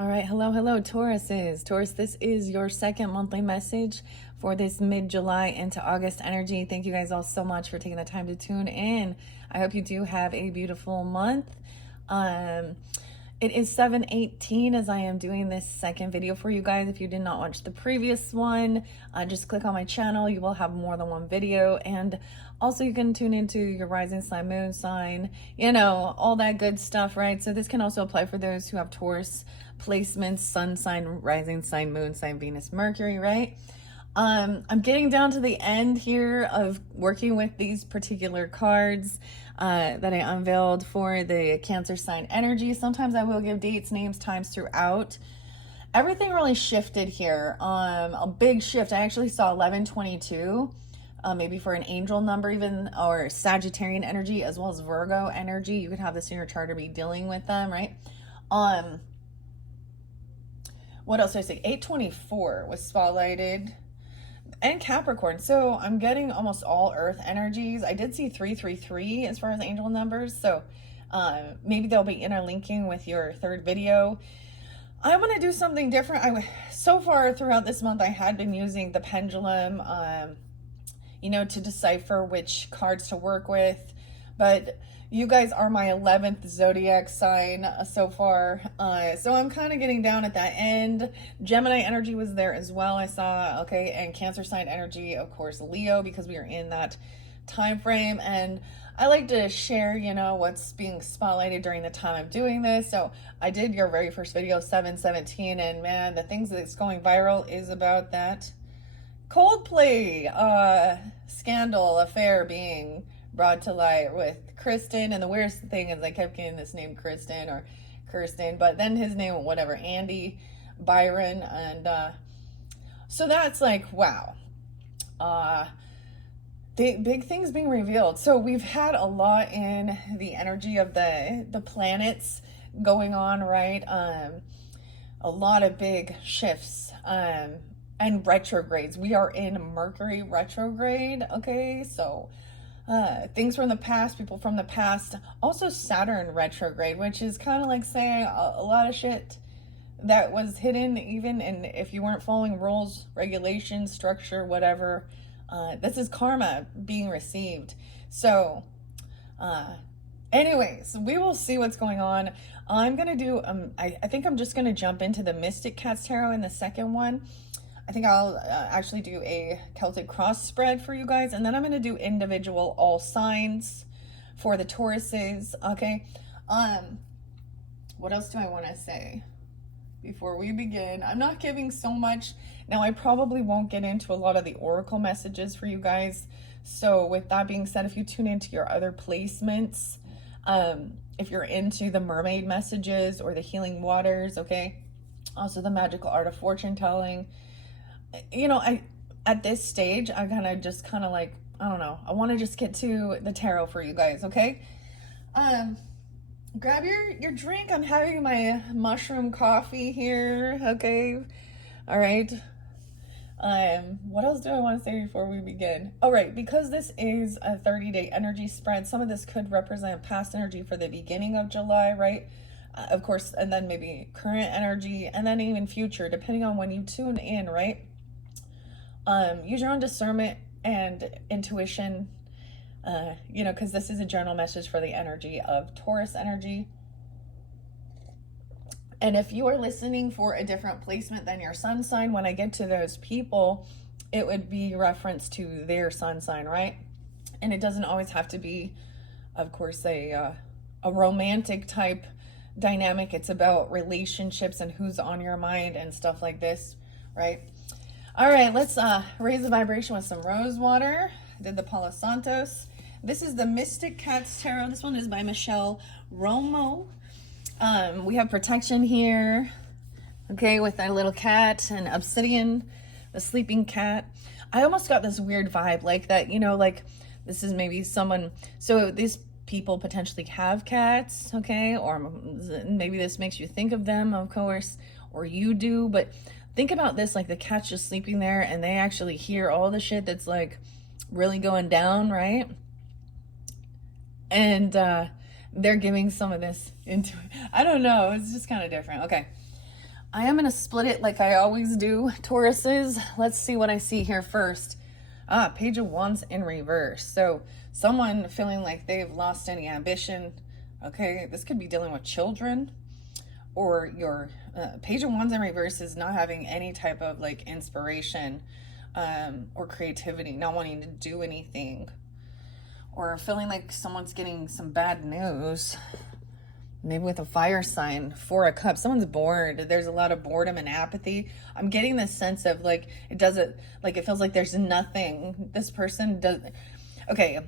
All right, hello, Tauruses. Taurus, this is your second monthly message for this mid-July into August energy. Thank you guys all so much for taking the time to tune in. I hope you do have a beautiful month. It is 7:18 as I am doing this second video for you guys. If you did not watch the previous one, just click on my channel. You will have more than one video. And also you can tune into your rising sign, moon sign, all that good stuff, right? So this can also apply for those who have Taurus placements, sun sign, rising sign, moon sign, Venus, Mercury, right? I'm getting down to the end here of working with these particular cards that I unveiled for the Cancer sign energy. Sometimes I will give dates, names, times throughout. Everything really shifted here. A big shift. I actually saw 1122, maybe for an angel number even, or Sagittarian energy, as well as Virgo energy. You could have this in your chart or be dealing with them, right? What else did I say? 824 was spotlighted. And Capricorn. So I'm getting almost all earth energies. I did see 333 as far as angel numbers. So maybe they'll be interlinking with your third video. I want to do something different. So far throughout this month, I had been using the pendulum, to decipher which cards to work with. But you guys are my 11th zodiac sign so far. So I'm kind of getting down at that end. Gemini energy was there as well, I saw, okay, and Cancer sign energy, of course, Leo, because we are in that time frame. And I like to share, what's being spotlighted during the time I'm doing this. So I did your very first video, 717, and man, the things that's going viral is about that Coldplay scandal affair being brought to light with Kristen. And the weirdest thing is I kept getting this name Kristen or Kirsten, but then his name, whatever, Andy Byron. And so that's like, wow. The big things being revealed. So we've had a lot in the energy of the planets going on, right? A lot of big shifts and retrogrades. We are in Mercury retrograde, okay? So things from the past, people from the past. Also Saturn retrograde, which is kind of like saying a lot of shit that was hidden, even and if you weren't following rules, regulations, structure, whatever. This is karma being received. So anyways, we will see what's going on. I'm gonna do I think I'm just gonna jump into the Mystic Cats Tarot in the second one. I think I'll actually do a Celtic cross spread for you guys, and then I'm going to do individual all signs for the Tauruses, okay? What else do I want to say before we begin? I'm not giving so much. Now, I probably won't get into a lot of the oracle messages for you guys. So with that being said, if you tune into your other placements, if you're into the mermaid messages or the healing waters, okay? Also the magical art of fortune telling, at this stage, I kind of like, I don't know. I want to just get to the tarot for you guys, okay? Grab your drink. I'm having my mushroom coffee here, okay? All right. What else do I want to say before we begin? All right, because this is a 30-day energy spread, some of this could represent past energy for the beginning of July, right? Of course, and then maybe current energy, and then even future, depending on when you tune in, right? Use your own discernment and intuition, because this is a general message for the energy of Taurus energy. And if you are listening for a different placement than your sun sign, when I get to those people, it would be reference to their sun sign, right? And it doesn't always have to be, of course, a romantic type dynamic. It's about relationships and who's on your mind and stuff like this, right? All right, let's raise the vibration with some rose water. I did the Palo Santos. This is the Mystic Cats Tarot. This one is by Michelle Romo. We have protection here, okay, with our little cat and obsidian, the sleeping cat. I almost got this weird vibe like that, like this is maybe someone, so these people potentially have cats, okay, or maybe this makes you think of them, of course, or you do, but think about this, like the cat's just sleeping there and they actually hear all the shit that's like really going down, right? And they're giving some of this into, I don't know, it's just kind of different. Okay. I am going to split it like I always do, Tauruses. Let's see what I see here first. Page of Wands in reverse. So someone feeling like they've lost any ambition. Okay, this could be dealing with children, or your Page of Wands in reverse is not having any type of like inspiration or creativity, not wanting to do anything, or feeling like someone's getting some bad news. Maybe with a fire sign, Four of Cups. Someone's bored. There's a lot of boredom and apathy. I'm getting this sense of like, it doesn't, like it feels like there's nothing. This person does. Okay,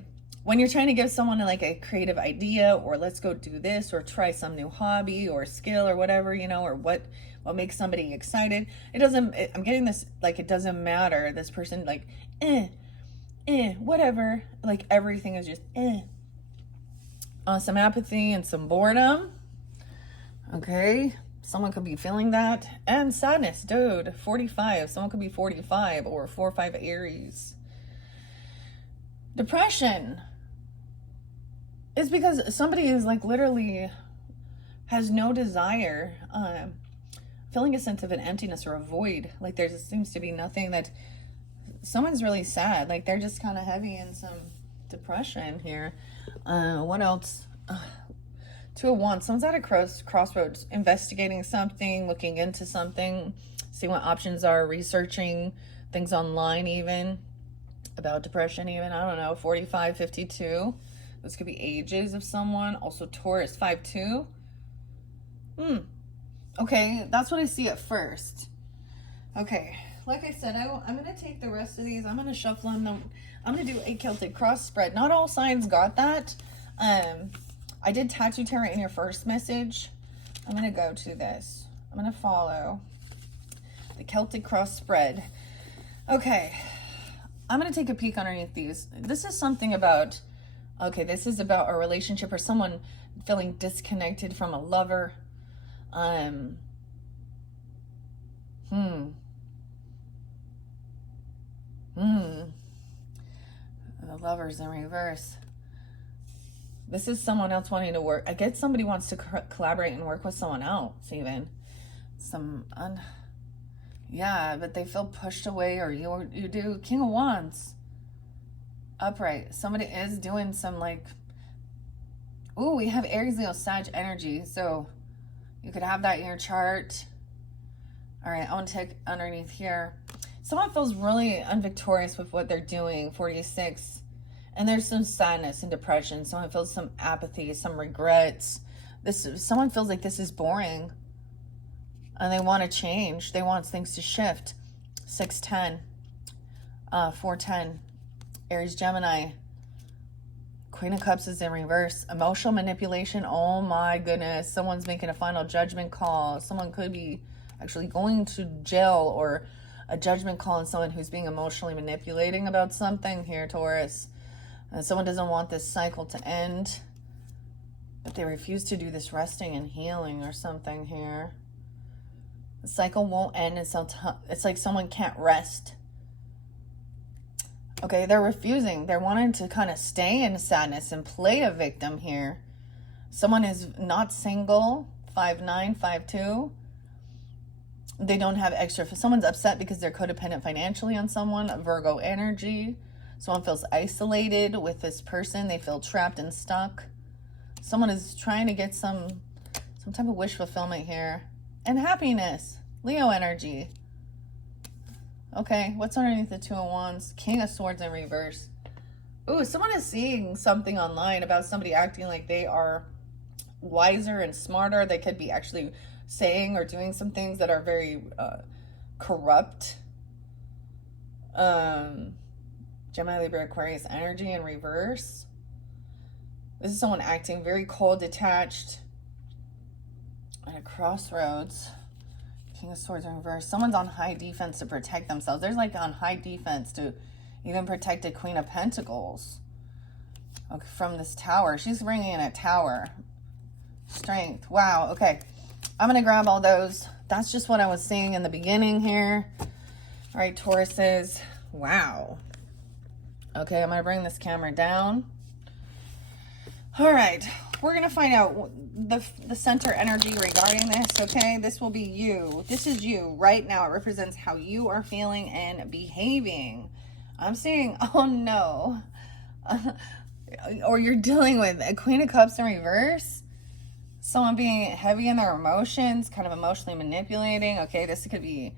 when you're trying to give someone like a creative idea, or let's go do this, or try some new hobby or skill or whatever, you know, or what makes somebody excited. It doesn't, I'm getting this, like, it doesn't matter. This person like, whatever. Like everything is just, some apathy and some boredom. Okay, someone could be feeling that. And sadness, dude. 45. Someone could be 45 or 4-5 Aries. Depression is because somebody is like literally has no desire, feeling a sense of an emptiness or a void. Like there just seems to be nothing, that someone's really sad. Like they're just kind of heavy in some depression here. What else? Two of Wands. Someone's at a crossroads, investigating something, looking into something, seeing what options are, researching things online, even about depression, even. I don't know. 45, 52. This could be ages of someone. Also Taurus, 5-2. Okay, that's what I see at first. Okay, like I said, I'm going to take the rest of these. I'm going to shuffle them. I'm going to do a Celtic cross spread. Not all signs got that. I did Tattoo Tarot in your first message. I'm going to go to this. I'm going to follow the Celtic cross spread. Okay, I'm going to take a peek underneath these. This is something about, okay, this is about a relationship or someone feeling disconnected from a lover. The Lovers in reverse. This is someone else wanting to work. I guess somebody wants to collaborate and work with someone else, even. Yeah, but they feel pushed away, or you do. King of Wands. Upright. Somebody is doing some like, ooh, we have Aries, Leo, Sag energy. So you could have that in your chart. All right, I want to take underneath here. Someone feels really unvictorious with what they're doing, 46. And there's some sadness and depression. Someone feels some apathy, some regrets. Someone feels like this is boring. And they want to change. They want things to shift. 6-10. 4-10. Aries, Gemini. Queen of Cups is in reverse. Emotional manipulation. Oh my goodness. Someone's making a final judgment call. Someone could be actually going to jail, or a judgment call on someone who's being emotionally manipulating about something here, Taurus. And someone doesn't want this cycle to end, but they refuse to do this resting and healing or something here. The cycle won't end until it's like someone can't rest. Okay, they're refusing. They're wanting to kind of stay in sadness and play a victim here. Someone is not single, 5-9, 5-2. They don't have extra. Someone's upset because they're codependent financially on someone, Virgo energy. Someone feels isolated with this person. They feel trapped and stuck. Someone is trying to get some type of wish fulfillment here. And happiness, Leo energy. Okay, what's underneath the Two of Wands? King of Swords in reverse. Ooh, someone is seeing something online about somebody acting like they are wiser and smarter. They could be actually saying or doing some things that are very corrupt. Gemini, Libra, Aquarius energy in reverse. This is someone acting very cold, detached, at a crossroads. King of Swords in reverse. Someone's on high defense to protect themselves. There's like on high defense to even protect a Queen of Pentacles. Okay, from this tower. She's bringing in a tower. Strength. Wow. Okay. I'm going to grab all those. That's just what I was seeing in the beginning here. All right, Tauruses. Wow. Okay, I'm going to bring this camera down. All right. we're going to find out the center energy regarding this, okay? This will be you. This is you right now. It represents how you are feeling and behaving. I'm saying, oh no. Or you're dealing with a Queen of Cups in reverse. Someone being heavy in their emotions, kind of emotionally manipulating. Okay, this could be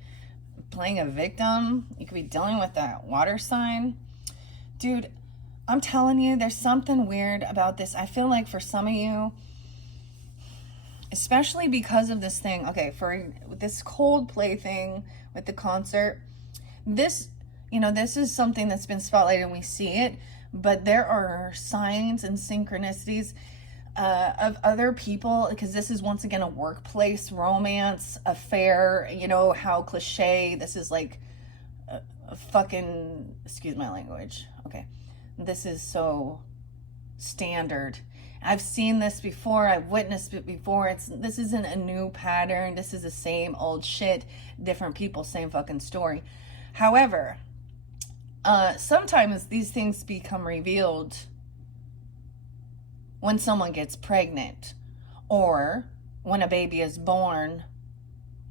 playing a victim. You could be dealing with that water sign. Dude, I'm telling you, there's something weird about this. I feel like for some of you, especially because of this thing, okay, for this Coldplay thing with the concert, this, you know, this is something that's been spotlighted and we see it, but there are signs and synchronicities of other people, because this is once again a workplace romance affair. You know how cliche this is, like a fucking, excuse my language, okay, this is so standard. I've seen this before, I've witnessed it before. This isn't a new pattern. This is the same old shit, different people, same fucking story. However, sometimes these things become revealed when someone gets pregnant, or when a baby is born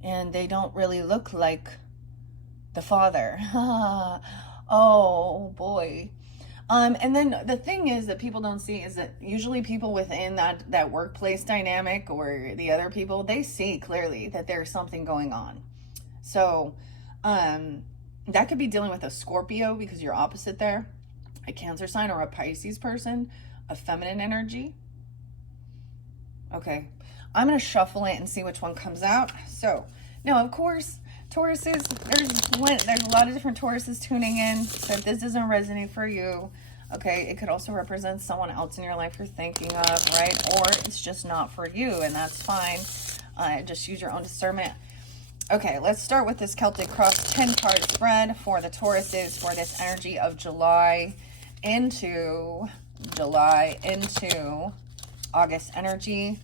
and they don't really look like the father. Oh boy. And then the thing is that people don't see is that usually people within that workplace dynamic, or the other people, they see clearly that there's something going on. So that could be dealing with a Scorpio, because you're opposite there, a Cancer sign, or a Pisces person, a feminine energy. Okay, I'm going to shuffle it and see which one comes out. So, now, of course, Tauruses, there's a lot of different Tauruses tuning in. So if this doesn't resonate for you, okay, it could also represent someone else in your life you're thinking of, right? Or it's just not for you, and that's fine. Just use your own discernment. Okay, let's start with this Celtic Cross 10-card spread for the Tauruses for this energy of July into August energy.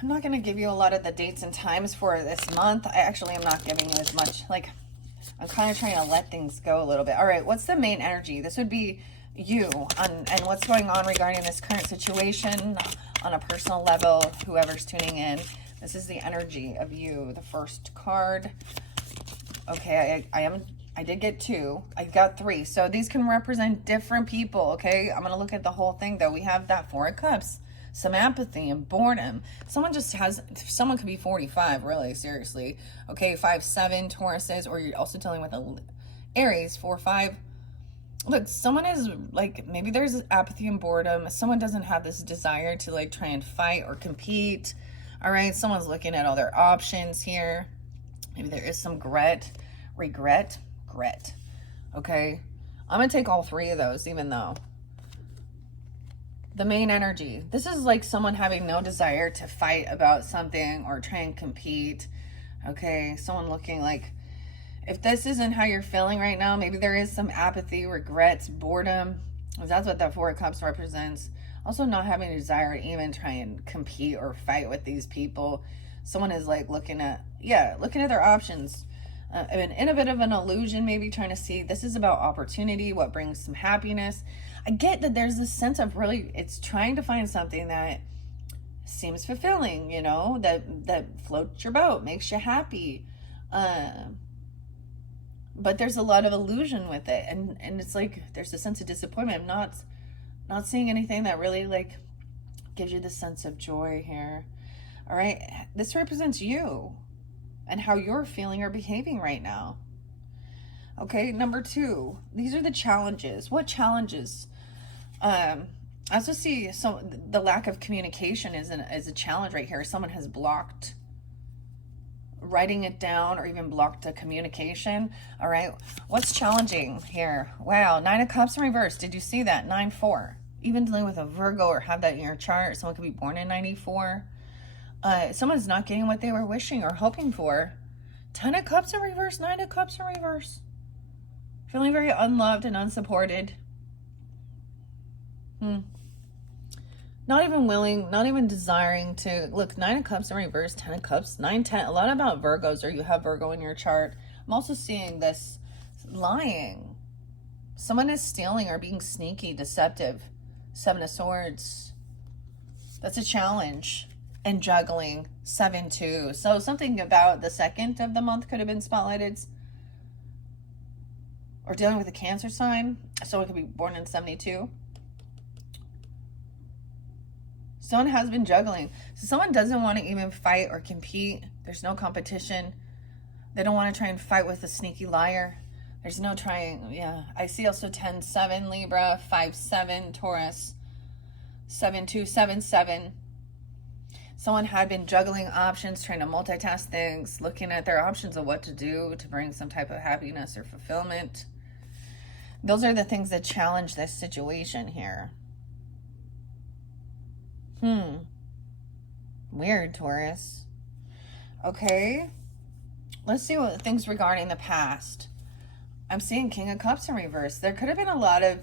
I'm not going to give you a lot of the dates and times for this month. I actually am not giving you as much. Like, I'm kind of trying to let things go a little bit. All right, what's the main energy? This would be you and what's going on regarding this current situation on a personal level, whoever's tuning in. This is the energy of you, the first card. Okay, I did get 2. I got 3. So these can represent different people, okay? I'm going to look at the whole thing, though. We have that 4 of Cups, some apathy and boredom. Someone could be 45, really, seriously. Okay, 5-7 Tauruses, or you're also dealing with a Aries, 4-5. Look, someone is, like, maybe there's apathy and boredom. Someone doesn't have this desire to, like, try and fight or compete. All right, someone's looking at all their options here. Maybe there is some regret. Okay, I'm gonna take all 3 of those, even though the main energy, this is like someone having no desire to fight about something or try and compete. Okay, someone looking like, if this isn't how you're feeling right now, maybe there is some apathy, regrets, boredom. That's what that 4 of Cups represents. Also not having a desire to even try and compete or fight with these people. Someone is like looking at their options. In a bit of an illusion, maybe trying to see, this is about opportunity, what brings some happiness. I get that there's this sense of really, it's trying to find something that seems fulfilling, you know, that floats your boat, makes you happy. But there's a lot of illusion with it. And it's like, there's a sense of disappointment. I'm not seeing anything that really, like, gives you the sense of joy here. All right, this represents you and how you're feeling or behaving right now. Okay, number 2, these are the challenges. What challenges? I also see the lack of communication is a challenge right here. Someone has blocked writing it down, or even blocked the communication. All right, what's challenging here? Wow, 9 of Cups in reverse. Did you see that? 9-4. Even dealing with a Virgo, or have that in your chart. Someone could be born in 94. Someone's not getting what they were wishing or hoping for. 10 of Cups in reverse, 9 of Cups in reverse. Feeling very unloved and unsupported. Not even willing, not even desiring to, look, 9 of Cups in reverse, 10 of Cups, 9, 10, a lot about Virgos, or you have Virgo in your chart. I'm also seeing this lying. Someone is stealing or being sneaky, deceptive. 7 of Swords. That's a challenge. And juggling, 7-2. So something about the second of the month could have been spotlighted. Or dealing with a Cancer sign. Someone could be born in 72. Someone has been juggling. So someone doesn't want to even fight or compete. There's no competition. They don't want to try and fight with a sneaky liar. There's no trying. Yeah. I see also 10-7 Libra, 5-7 Taurus, 7-2, 7-7. Someone had been juggling options, trying to multitask things, looking at their options of what to do to bring some type of happiness or fulfillment. Those are the things that challenge this situation here. Weird, Taurus. Okay. Let's see what things regarding the past. I'm seeing King of Cups in reverse. There could have been a lot of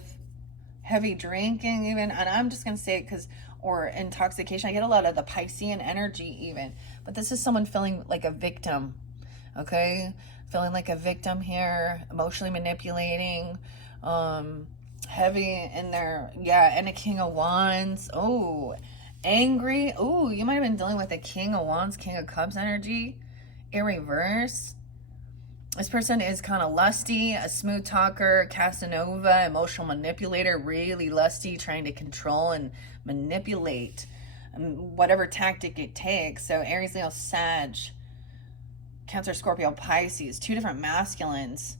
heavy drinking even, and I'm just going to say it because, or intoxication. I get a lot of the Piscean energy even. But this is someone feeling like a victim. Okay? Feeling like a victim here. Emotionally manipulating. Heavy in their, and a King of Wands. Oh, angry. Oh, you might have been dealing with a King of Wands, King of Cups energy in reverse. This person is kind of lusty, a smooth talker, Casanova, emotional manipulator, really lusty, trying to control and manipulate whatever tactic it takes. So Aries, Leo, Sag, Cancer, Scorpio, Pisces, two different masculines,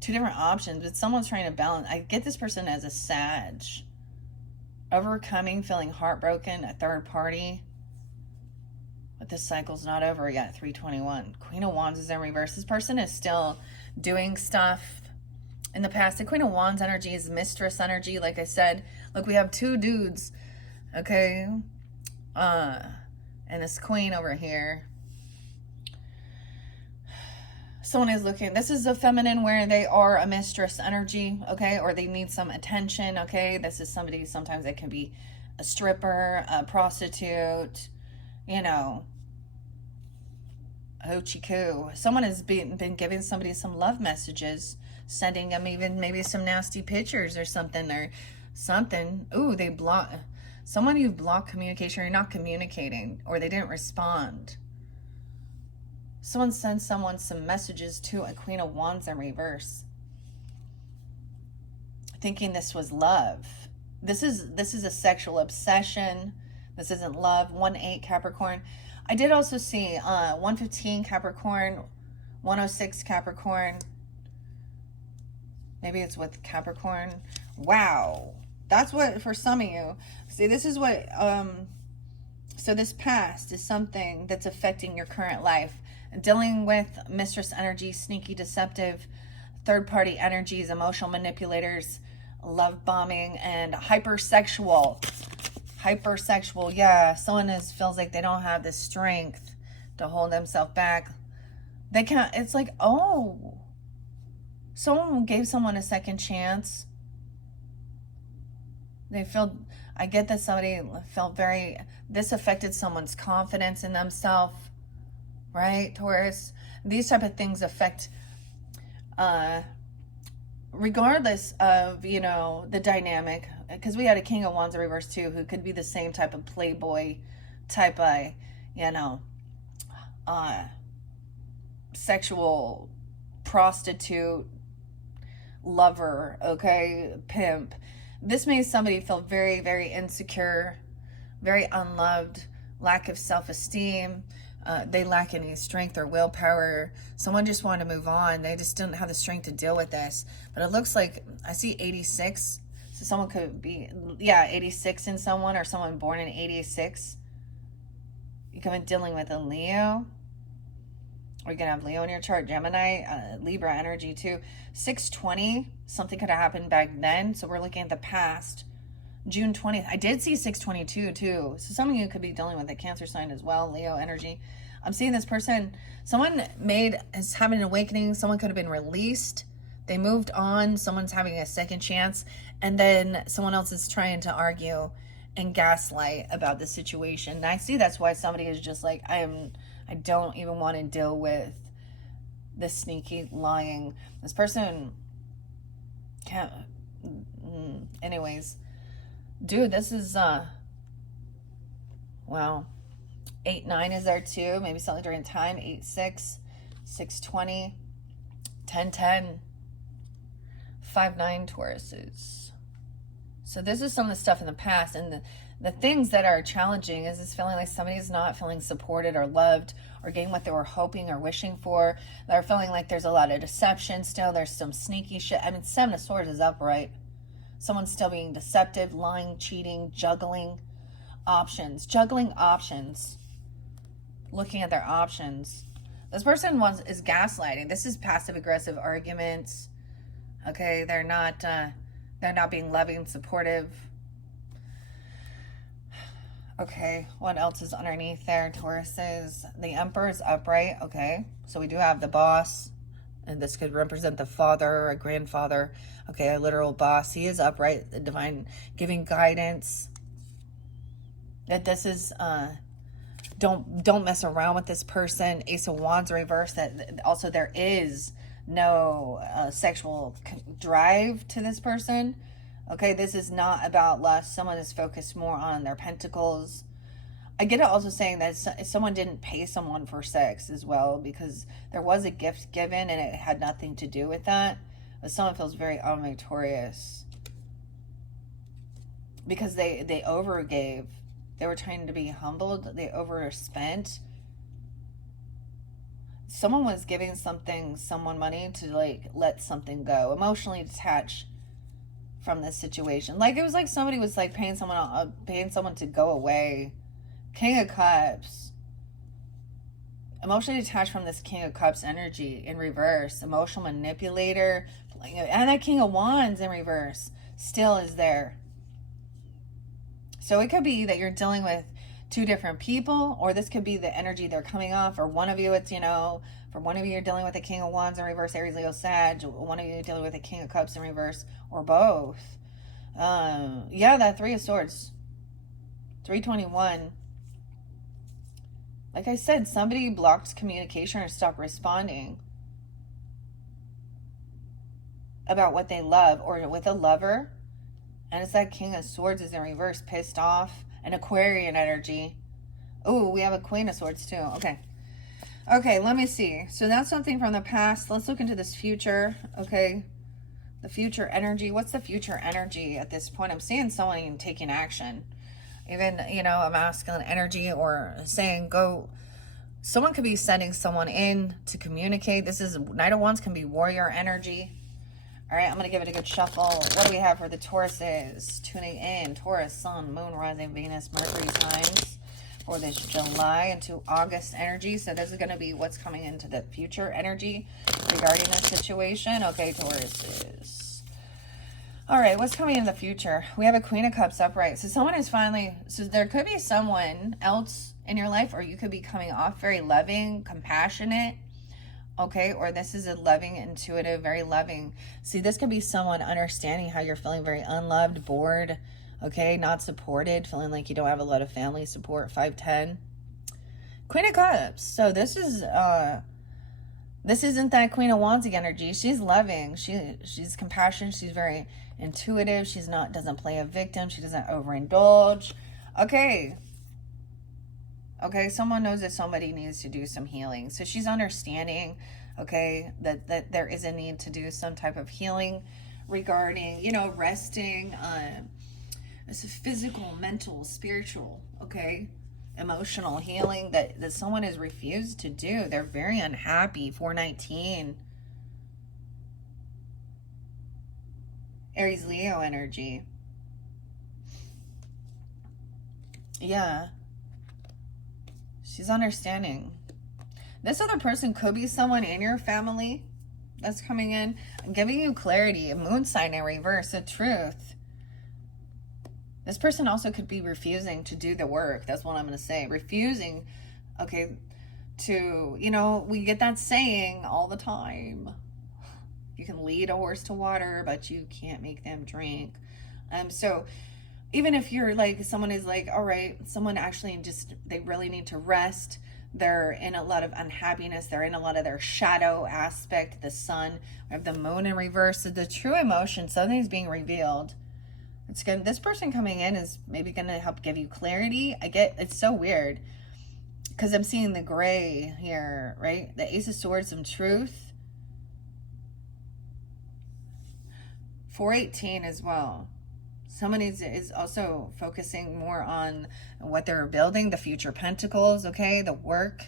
two different options, but someone's trying to balance. I get this person as a Sag. Overcoming, feeling heartbroken, a third party. But this cycle's not over yet, 321. Queen of Wands is in reverse. This person is still doing stuff in the past. The Queen of Wands energy is mistress energy, like I said. Look, we have two dudes, okay? And this queen over here. Someone is looking, this is a feminine where they are a mistress energy, okay? Or they need some attention, okay? This is somebody, sometimes it can be a stripper, a prostitute, you know, Hochiku. Someone has been giving somebody some love messages, sending them even maybe some nasty pictures or something. Ooh, they block. Someone you've blocked communication, or you're not communicating, or they didn't respond. Someone sent someone some messages to a Queen of Wands in reverse, thinking this was love. This is a sexual obsession. This isn't love. 1-8 Capricorn. I did also see 115 Capricorn, 106 Capricorn. Maybe it's with Capricorn. Wow. That's what, for some of you, see, this is what, so this past is something that's affecting your current life. Dealing with mistress energy, sneaky, deceptive, third-party energies, emotional manipulators, love bombing, and hypersexual. Yeah, someone feels like they don't have the strength to hold themselves back. They can't. It's like, oh, someone gave someone a second chance. They feel, I get that somebody felt this affected someone's confidence in themselves, right, Taurus? These type of things affect, regardless of, you know, the dynamic, because we had a King of Wands in reverse too, who could be the same type of playboy type of, you know, sexual prostitute, lover, okay, pimp. This made somebody feel very, very insecure, very unloved, lack of self-esteem. They lack any strength or willpower. Someone just wanted to move on. They just didn't have the strength to deal with this. But it looks like, I see 86. So someone could be, 86 in someone, or someone born in 86. You could be dealing with a Leo. Or you're going to have Leo in your chart, Gemini, Libra energy too. 620, something could have happened back then. So we're looking at the past. June 20th. I did see 622 too. So some of you could be dealing with a Cancer sign as well, Leo energy. I'm seeing this person, someone is having an awakening. Someone could have been released. They moved on. Someone's having a second chance. And then someone else is trying to argue and gaslight about the situation. And I see that's why somebody is just like, I don't even want to deal with this sneaky lying. This person can't, anyways. Dude, this is, Wow. 8-9 is there too. Maybe something during time. 8-6, 6-20, 10-10, 5-9 Tauruses. So this is some of the stuff in the past, and the things that are challenging is this feeling like somebody's not feeling supported or loved or getting what they were hoping or wishing for. They're feeling like there's a lot of deception still. There's some sneaky shit. I mean, 7 of Swords is upright. Someone's still being deceptive, lying, cheating, juggling options. Juggling options. Looking at their options. This person is gaslighting. This is passive-aggressive arguments. Okay, they're not being loving, supportive. Okay, what else is underneath there, Tauruses? The Emperor's upright. Okay, so we do have the boss, and this could represent the father or a grandfather. Okay, a literal boss. He is upright, the divine, giving guidance. That this is don't mess around with this person. Ace of Wands reverse. That also there is no sexual drive to this person. Okay, this is not about lust. Someone is focused more on their pentacles. I get it also saying that someone didn't pay someone for sex as well, because there was a gift given and it had nothing to do with that. But someone feels very unvictorious because they overgave. They were trying to be humbled. They overspent. Someone was giving someone money to like let something go, emotionally detached from this situation. Like it was like somebody was like paying someone to go away. King of Cups. Emotionally detached from this King of Cups energy in reverse. Emotional manipulator. And that King of Wands in reverse still is there. So it could be that you're dealing with two different people, or this could be the energy they're coming off, or one of you, it's, for one of you, you're dealing with the King of Wands in reverse, Aries, Leo, Sag. One of you dealing with the King of Cups in reverse, or both. Yeah, that 3 of Swords. 321. Like I said, somebody blocked communication or stopped responding about what they love, or with a lover. And it's that King of Swords is in reverse, pissed off. An Aquarian energy. Oh, we have a Queen of Swords too. Okay. Okay, let me see. So that's something from the past. Let's look into this future. Okay. The future energy. What's the future energy at this point? I'm seeing someone taking action. Even, a masculine energy, or saying go. Someone could be sending someone in to communicate. This is Knight of Wands, can be warrior energy. All right, I'm going to give it a good shuffle. What do we have for the Tauruses? Tuning in. Taurus, Sun, Moon, Rising, Venus, Mercury signs for this July into August energy. So this is going to be what's coming into the future energy regarding this situation. Okay, Tauruses. All right, what's coming in the future? We have a Queen of Cups upright. So someone is so there could be someone else in your life, or you could be coming off very loving, compassionate. Okay, or this is a loving, intuitive, very loving. See, this could be someone understanding how you're feeling, very unloved, bored, okay, not supported, feeling like you don't have a lot of family support. 5-10. Queen of Cups. So this isn't that Queen of Wands energy. She's loving. She's compassionate. She's very intuitive. She's doesn't play a victim. She doesn't overindulge. Okay. Okay, someone knows that somebody needs to do some healing. So she's understanding, okay, that there is a need to do some type of healing regarding, resting, this is physical, mental, spiritual, okay, emotional healing that someone has refused to do. They're very unhappy. 419. Aries, Leo energy. Yeah. She's understanding. This other person could be someone in your family that's coming in. I'm giving you clarity. A moon sign in reverse. The Truth. This person also could be refusing to do the work. That's what I'm going to say. Refusing, okay, to, we get that saying all the time. You can lead a horse to water, but you can't make them drink. So even if you're like, someone is like, all right, someone actually they really need to rest. They're in a lot of unhappiness. They're in a lot of their shadow aspect. The Sun, we have the Moon in reverse. So the true emotion, something's being revealed. this person coming in is maybe gonna help give you clarity. It's so weird because I'm seeing the gray here, right? The Ace of Swords, some truth. 418 as well. Someone is also focusing more on what they're building, the future pentacles, okay? The work,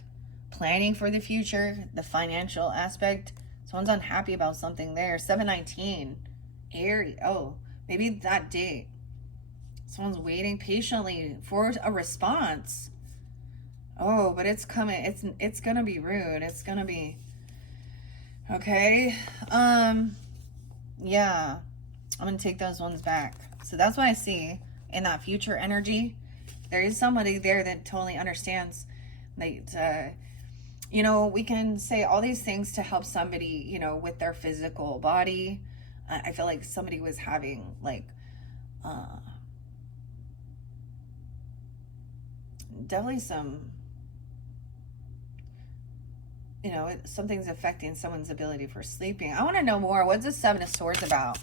planning for the future, the financial aspect. Someone's unhappy about something there. 719, Aries. Oh, maybe that date. Someone's waiting patiently for a response. Oh, but it's coming. It's gonna be rude. It's gonna be okay. Yeah, I'm gonna take those ones back. So that's what I see in that future energy. There is somebody there that totally understands that, you know, we can say all these things to help somebody, you know, with their physical body. I feel like somebody was having like, definitely some, you know, something's affecting someone's ability for sleeping. I want to know more. What's the Seven of Swords about?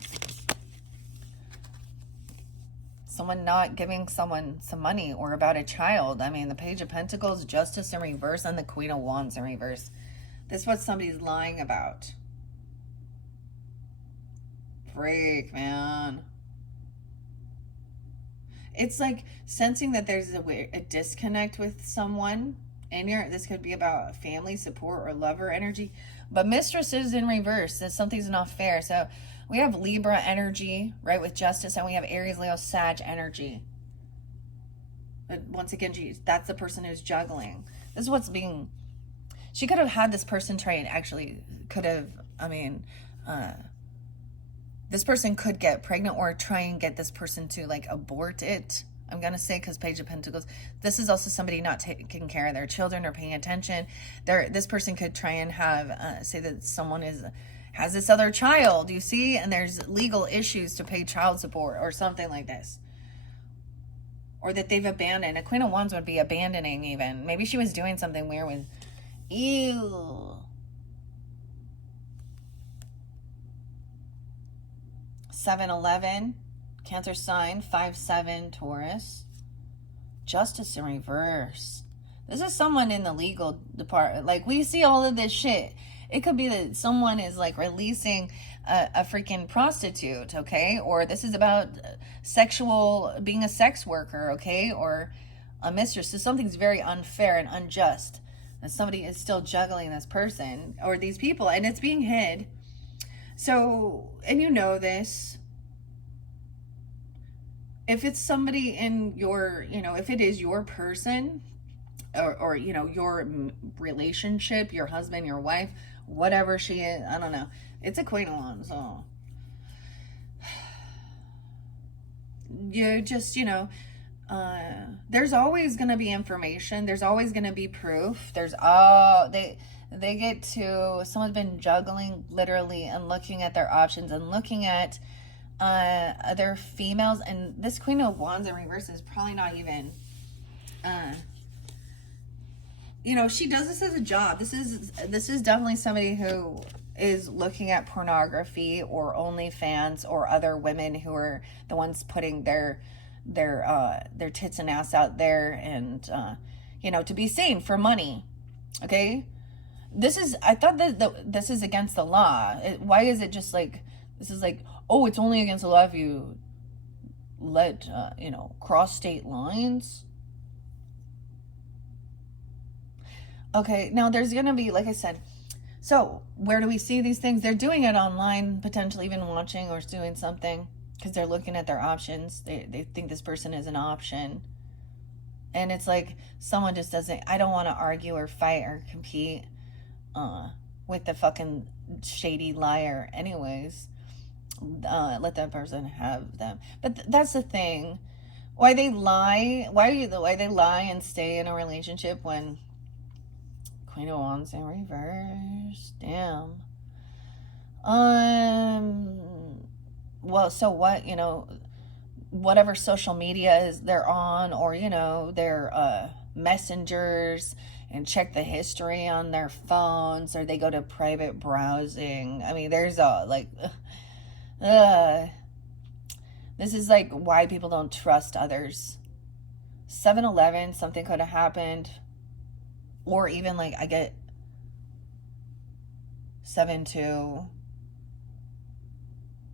Someone not giving someone some money, or about a child. I mean, the Page of Pentacles, Justice in reverse, and the Queen of Wands in reverse. This is what somebody's lying about. Freak, man. It's like sensing that there's a disconnect with someone. And this could be about family support or lover energy. But Mistress is in reverse. That something's not fair. So we have Libra energy, right, with Justice, and we have Aries, Leo, Sag energy. But once again, that's the person who's juggling. This is what's being... She could have had this person try and actually could have, I mean, this person could get pregnant or try and get this person to, like, abort it. I'm going to say, because Page of Pentacles, this is also somebody not taking care of their children or paying attention. This person could try and have, say that someone has this other child, you see, and there's legal issues to pay child support or something like this. Or that they've abandoned. A Queen of Wands would be abandoning even. Maybe she was doing something weird with, ew. 7-11, Cancer sign, 5-7, Taurus. Justice in reverse. This is someone in the legal department. Like, we see all of this shit. It could be that someone is like releasing a freaking prostitute, okay? Or this is about being a sex worker, okay? Or a mistress. So something's very unfair and unjust. And somebody is still juggling this person or these people, and it's being hid. So, and you know this. If it's somebody in your, you know, if it is your person, or you know, your relationship, your husband, your wife, whatever she is, I don't know. It's a Queen of Wands, so you just, you know, there's always going to be information. There's always going to be proof. They get to, someone's been juggling literally and looking at their options and looking at other females. And this Queen of Wands in reverse is probably not even, you know, she does this as a job. This is definitely somebody who is looking at pornography or OnlyFans or other women who are the ones putting their tits and ass out there and, you know, to be seen for money. Okay. I thought that this is against the law. Why is it just like, this is like, oh, it's only against the law if you let, you know, cross state lines. Okay, now there's going to be, like I said, so where do we see these things? They're doing it online, potentially even watching or doing something because they're looking at their options. They think this person is an option. And it's like someone just doesn't, I don't want to argue or fight or compete with the fucking shady liar anyways. Let that person have them. But that's the thing. Why they lie and stay in a relationship when Queen of Wands in reverse. Damn. Well, so what, you know, whatever social media is they're on, or, you know, their messengers, and check the history on their phones, or they go to private browsing. I mean, there's a, like, This is like why people don't trust others. 7-Eleven, something could have happened. Or even like I get 7-2.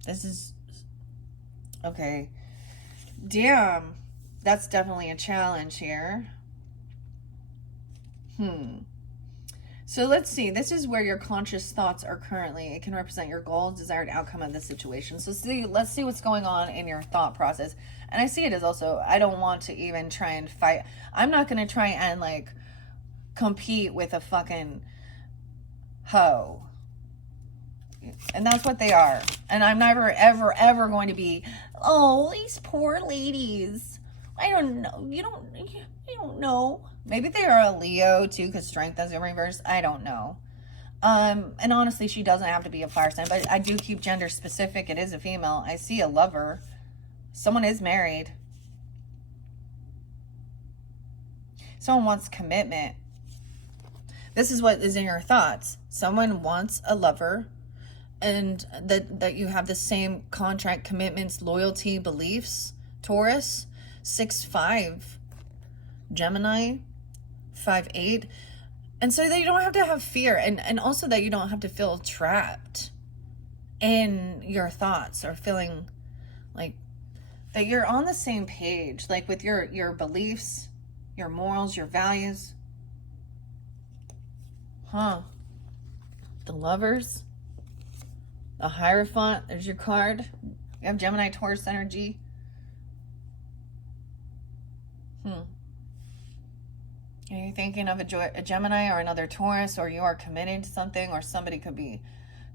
This is okay. Damn. That's definitely a challenge here. So let's see. This is where your conscious thoughts are currently. It can represent your goals, desired outcome of the situation. So let's see what's going on in your thought process. And I see it as also, I don't want to even try and fight. I'm not going to try and like compete with a fucking hoe. And that's what they are. And I'm never, ever, ever going to be, oh, these poor ladies. I don't know. You don't know. Maybe they are a Leo too, because strength is in reverse. I don't know. And honestly, she doesn't have to be a fire sign, but I do keep gender specific. It is a female. I see a lover. Someone is married. Someone wants commitment. This is what is in your thoughts. Someone wants a lover, and that you have the same contract, commitments, loyalty, beliefs. Taurus, 6-5. Gemini, 5-8. And so that you don't have to have fear, and also that you don't have to feel trapped in your thoughts, or feeling like that you're on the same page, like with your beliefs, your morals, your values. The Lovers, the Hierophant, there's your card. You have Gemini, Taurus energy. You're thinking of a Gemini or another Taurus, or you are committed to something, or somebody could be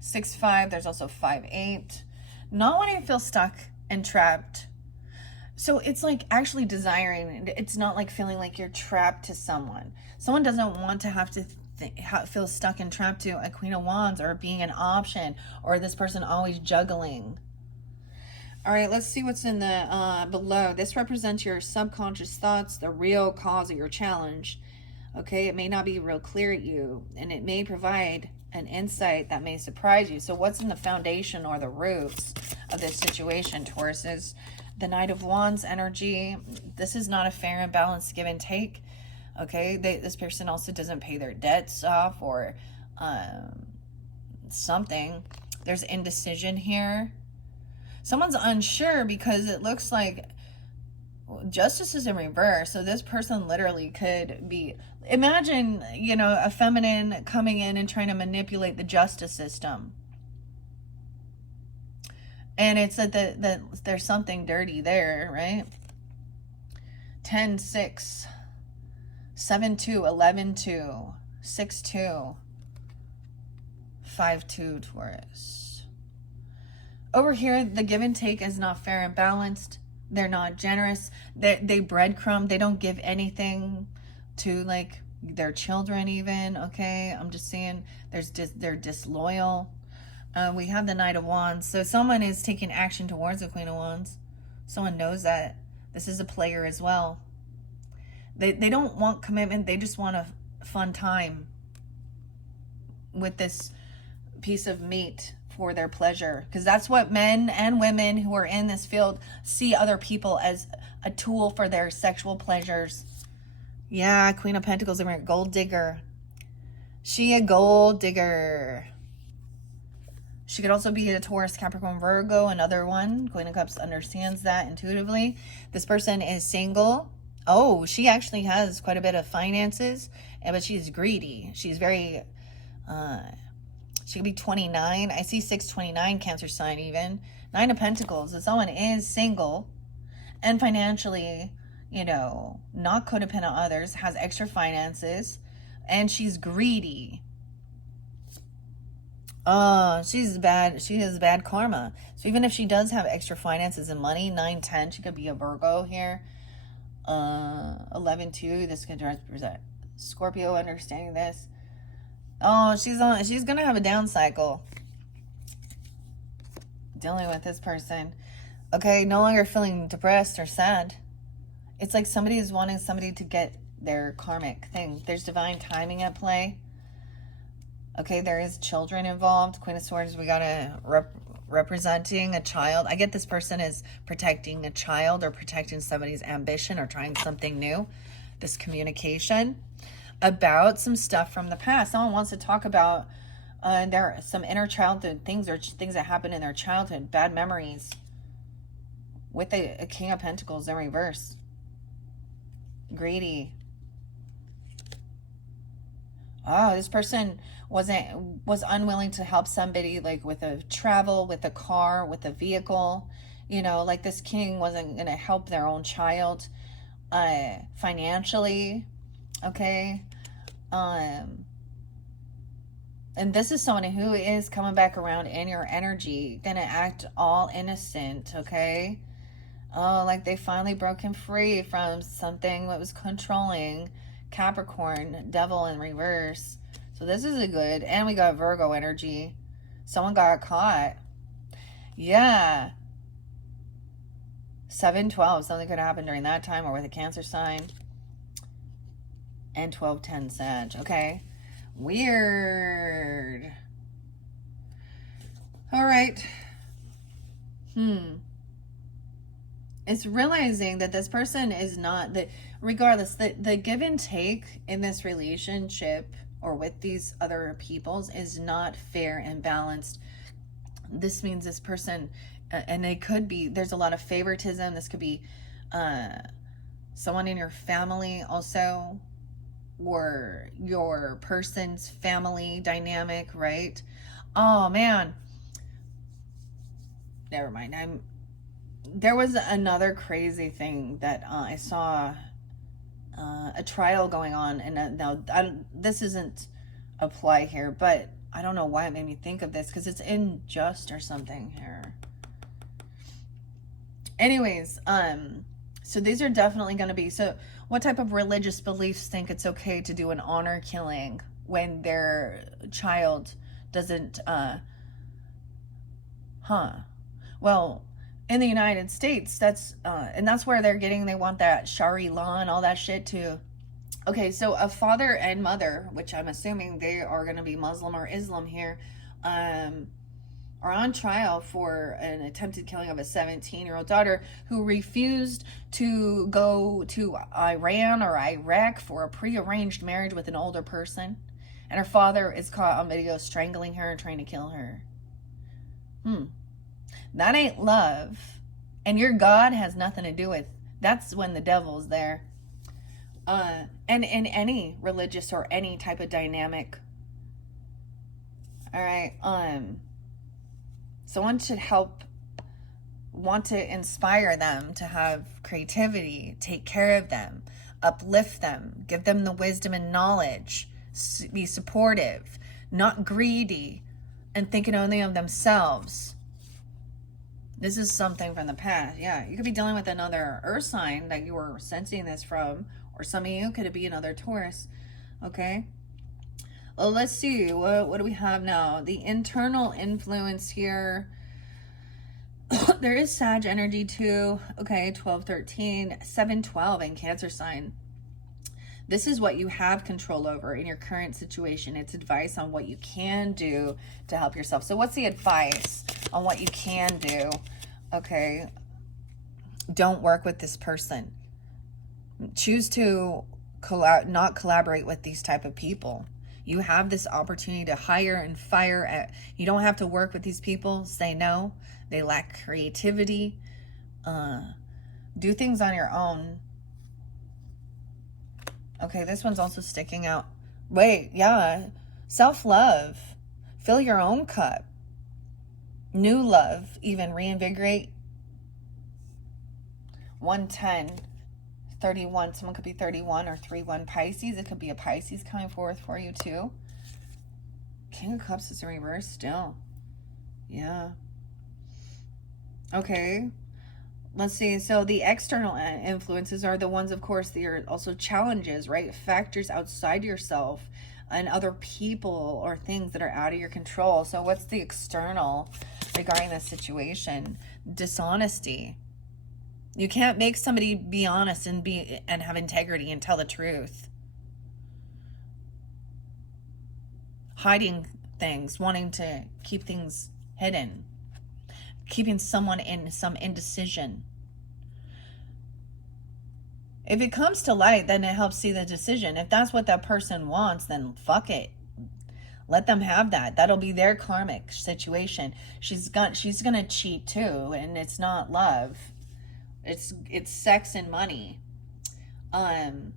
6-5. There's also 5-8. Not wanting to feel stuck and trapped. So it's like actually desiring. It's not like feeling like you're trapped to someone. Someone doesn't want to have to feel stuck and trapped to a Queen of Wands, or being an option, or this person always juggling. All right, let's see what's in the below. This represents your subconscious thoughts, the real cause of your challenge. Okay, it may not be real clear at you, and it may provide an insight that may surprise you. So what's in the foundation or the roots of this situation, Taurus? Is the Knight of Wands energy. This is not a fair and balanced give and take. Okay, this person also doesn't pay their debts off, or something. There's indecision here. Someone's unsure because it looks like Justice is in reverse. So this person literally could be, imagine, a feminine coming in and trying to manipulate the justice system. And it's that there's something dirty there, right? 10-6, 7-2, 11-2, 6-2, 5-2 Taurus. Over here, the give and take is not fair and balanced. They're not generous. They breadcrumb. They don't give anything to like their children even. Okay, I'm just saying they're disloyal. We have the Knight of Wands. So someone is taking action towards the Queen of Wands. Someone knows that this is a player as well. They don't want commitment. They just want a fun time with this piece of meat for their pleasure, because that's what men and women who are in this field see other people as a tool for their sexual pleasures. Yeah, Queen of Pentacles, a gold digger. She a gold digger. She could also be a Taurus, Capricorn, Virgo, another one. Queen of Cups understands that intuitively. This person is single. Oh, she actually has quite a bit of finances, but she's greedy. She's very she could be 29. I see 629, Cancer sign even. 9 of Pentacles. If someone is single and financially, not codependent on others, has extra finances, and she's greedy. She's bad. She has bad karma. So even if she does have extra finances and money, 9-10, she could be a Virgo here. 11-2, this could represent Scorpio understanding this. Oh, she's gonna have a down cycle dealing with this person. Okay, no longer feeling depressed or sad. It's like somebody is wanting somebody to get their karmic thing. There's divine timing at play. Okay, there is children involved. Queen of Swords, we got a representing a child. I get this person is protecting a child or protecting somebody's ambition or trying something new. This communication about some stuff from the past. Someone wants to talk about there are some inner childhood things or things that happened in their childhood, bad memories. With a King of Pentacles in reverse. Greedy. Oh, this person was unwilling to help somebody, like with a travel, with a car, with a vehicle. You know, like this king wasn't going to help their own child financially. Okay. And this is someone who is coming back around in your energy, gonna act all innocent. Okay. Oh, like they finally broken free from something that was controlling. Capricorn, devil in reverse. So this is a good, and we got Virgo energy. Someone got caught. Yeah. 7/12, something could happen during that time, or with a Cancer sign. And 12/10 Sag. Okay. Weird. All right. It's realizing that this person is not the, regardless, the give and take in this relationship or with these other peoples is not fair and balanced. This means this person, and it could be, there's a lot of favoritism. This could be someone in your family also, or your person's family dynamic, right? Oh man, never mind. There was another crazy thing that I saw a trial going on, and now this isn't apply here, but I don't know why it made me think of this, because it's in Just or something here. Anyways, so these are definitely going to be, so what type of religious beliefs think it's okay to do an honor killing when their child doesn't, well, in the United States, that's, and that's where they want that Shari law and all that shit too. Okay, so a father and mother, which I'm assuming they are going to be Muslim or Islam here, are on trial for an attempted killing of a 17-year-old daughter who refused to go to Iran or Iraq for a prearranged marriage with an older person. And her father is caught on video strangling her and trying to kill her. That ain't love. And your God has nothing to do with, that's when the devil's there. And in any religious or any type of dynamic. All right. Someone should want to inspire them to have creativity, take care of them, uplift them, give them the wisdom and knowledge, be supportive, not greedy, and thinking only of themselves. This is something from the past. Yeah, you could be dealing with another earth sign that you were sensing this from, or some of you could be another Taurus. Okay. Well, let's see. What do we have now? The internal influence here. There is Sag energy too. Okay, 12/13, 7/12 in Cancer sign. This is what you have control over in your current situation. It's advice on what you can do to help yourself. So what's the advice on what you can do? Okay. Don't work with this person. Choose to not collaborate with these type of people. You have this opportunity to hire and fire. You don't have to work with these people. Say no. They lack creativity. Do things on your own. Okay, this one's also sticking out. Wait, yeah. Self-love. Fill your own cup. New love. Even reinvigorate. 110. 31. Someone could be 31 or 3-1 Pisces. It could be a Pisces coming forth for you too. King of Cups is in reverse still. Yeah. Okay. Let's see. So the external influences are the ones, of course, that are also challenges, right? Factors outside yourself and other people or things that are out of your control. So what's the external regarding this situation? Dishonesty. You can't make somebody be honest and have integrity and tell the truth. Hiding things, wanting to keep things hidden. keeping someone in some indecision. If it comes to light, then it helps see the decision. If that's what that person wants, then fuck it. Let them have that. That'll be their karmic situation. She's gonna cheat too, and it's not love. It's sex and money. And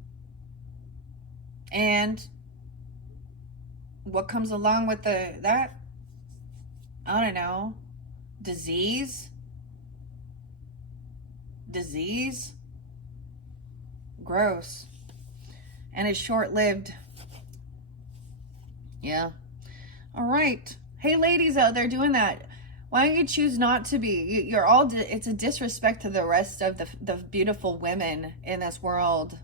what comes along with that? I don't know. Disease. Gross. And it's short-lived. Yeah. All right. Hey, ladies out there doing that, why don't you choose not to be? You're all, it's a disrespect to the rest of the beautiful women in this world.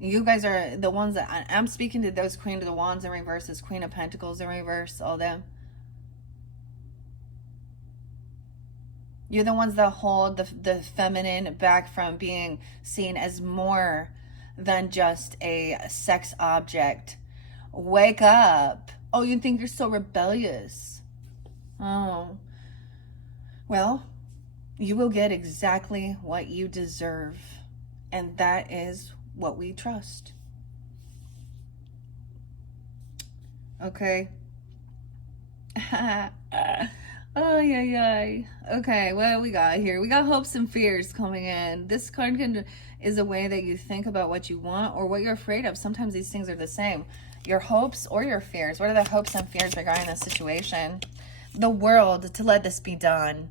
You guys are the ones that, I'm speaking to those Queen of the Wands in reverse, this Queen of Pentacles in reverse, all them. You're the ones that hold the feminine back from being seen as more than just a sex object. Wake up. Oh, you think you're so rebellious. Oh. Well, you will get exactly what you deserve. And that is what we trust. Okay. Oh, yeah. Okay, what we got here? We got hopes and fears coming in. This card is a way that you think about what you want or what you're afraid of. Sometimes these things are the same. Your hopes or your fears. What are the hopes and fears regarding this situation? The world, to let this be done.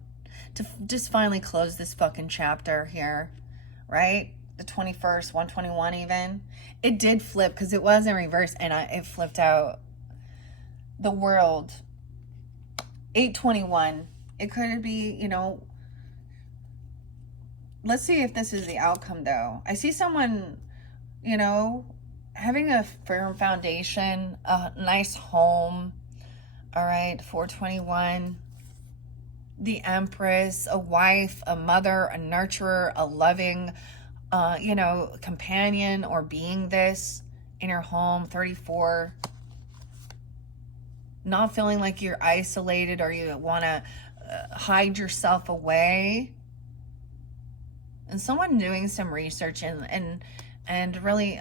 To just finally close this fucking chapter here. Right? The 21st, 121 even. It did flip because it was in reverse and it flipped out. The world. 821. It could be, you know, let's see if this is the outcome though. I see someone, you know, having a firm foundation, a nice home. All right, 421. The Empress, a wife, a mother, a nurturer, a loving, you know, companion or being this in your home. 34. Not feeling like you're isolated or you want to hide yourself away. And someone doing some research and really,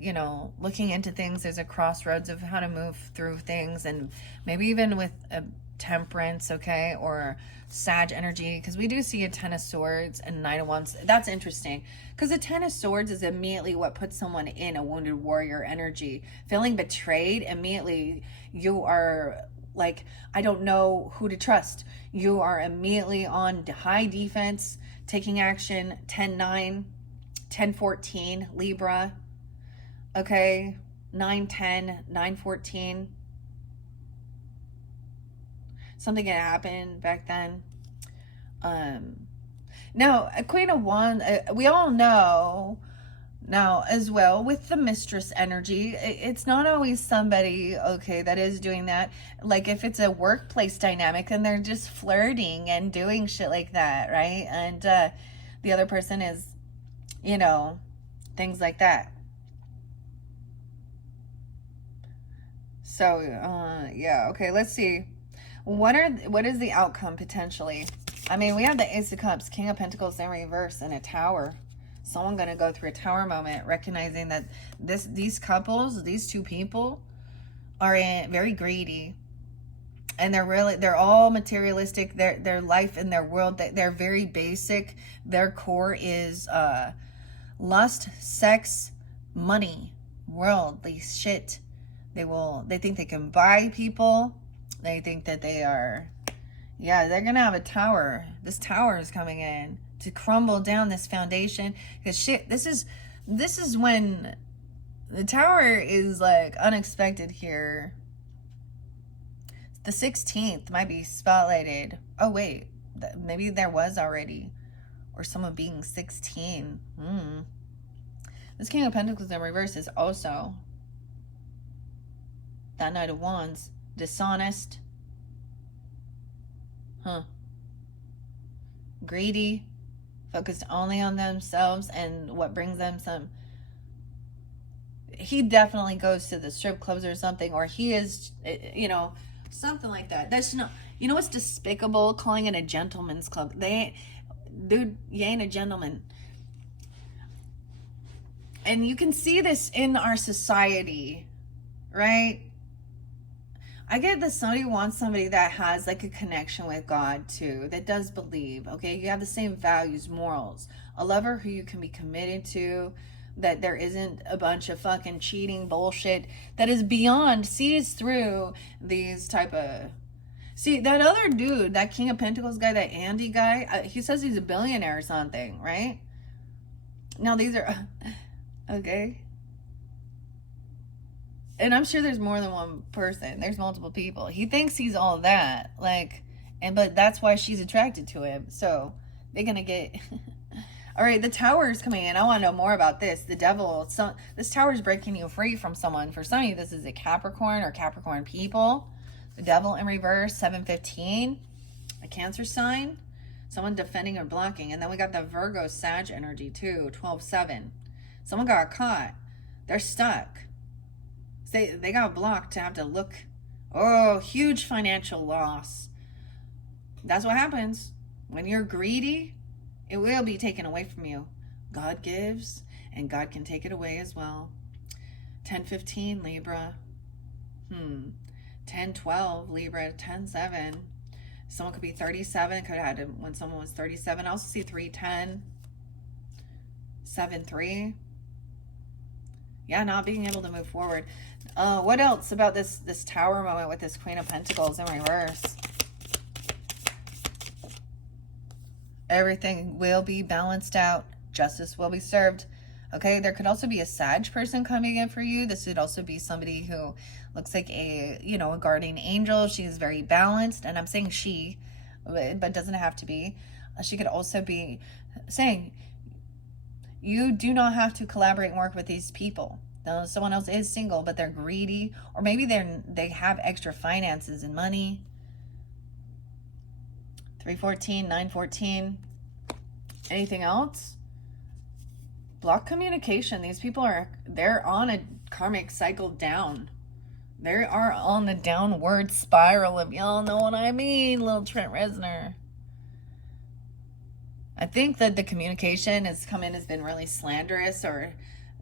you know, looking into things. There's a crossroads of how to move through things, and maybe even with a temperance, okay, or Sag energy, because we do see a Ten of Swords and Knight of Wands. That's interesting, because a Ten of Swords is immediately what puts someone in a wounded warrior energy. Feeling betrayed, immediately you are like, I don't know who to trust. You are immediately on high defense, taking action. 10-9, 10-14, Libra. Okay, 9-10, 9-14. Something had happened back then. Now, a Queen of Wands, we all know now as well with the Mistress energy, it's not always somebody, okay, that is doing that. Like if it's a workplace dynamic and they're just flirting and doing shit like that, right? And the other person is, you know, things like that. So, yeah, okay, let's see. What is the outcome potentially? I mean, we have the Ace of Cups, King of Pentacles in reverse, and a Tower. Someone going to go through a Tower moment, recognizing that these couples, these two people, are very greedy, and they're all materialistic. Their life and their world, they're very basic. Their core is lust, sex, money, worldly shit. They think they can buy people. They think that they are, yeah, they're gonna have a tower. This tower is coming in to crumble down this foundation. Because shit, this is when the tower is like unexpected here. The 16th might be spotlighted. Oh wait, maybe there was already, or someone being 16. This King of Pentacles in reverse is also that Knight of Wands. Dishonest. Greedy. Focused only on themselves and what brings them some. He definitely goes to the strip clubs or something, or he is, you know, Something like that. That's not, you know what's despicable? Calling it a gentleman's club. They ain't, dude, you ain't a gentleman. And you can see this in our society, right? I get that somebody wants somebody that has like a connection with God too, that does believe, okay? You have the same values, morals. A lover who you can be committed to, that there isn't a bunch of fucking cheating bullshit that is beyond, sees through these type of... See, that other dude, that King of Pentacles guy, that Andy guy, he says he's a billionaire or something, right? Now these are... Okay. And I'm sure there's more than one person. There's multiple people. He thinks he's all that. Like, but that's why she's attracted to him. So they're going to get... All right, the tower is coming in. I want to know more about this. The devil. This tower is breaking you free from someone. For some of you, this is a Capricorn or Capricorn people. The devil in reverse, 715. A Cancer sign. Someone defending or blocking. And then we got the Virgo Sag energy too, 12-7. Someone got caught. They're stuck. They got blocked to have to look. Oh, huge financial loss. That's what happens. When you're greedy, it will be taken away from you. God gives, and God can take it away as well. 10-15, Libra. 10-12, Libra. 10-7. Someone could be 37. Could have had it when someone was 37. I also see 3-10. 7-3. Yeah, not being able to move forward. What else about this tower moment with this Queen of Pentacles in reverse? Everything will be balanced out. Justice will be served. Okay, there could also be a Sag person coming in for you. This would also be somebody who looks like a, you know, a guardian angel. She's very balanced, and I'm saying she, but doesn't have to be. She could also be saying, you do not have to collaborate and work with these people. Now, someone else is single, but they're greedy, or maybe they have extra finances and money. 3-14, 9-14. Anything else? Block communication. These people they're on a karmic cycle down. They are on the downward spiral, if y'all know what I mean, little Trent Reznor. I think that the communication has been really slanderous or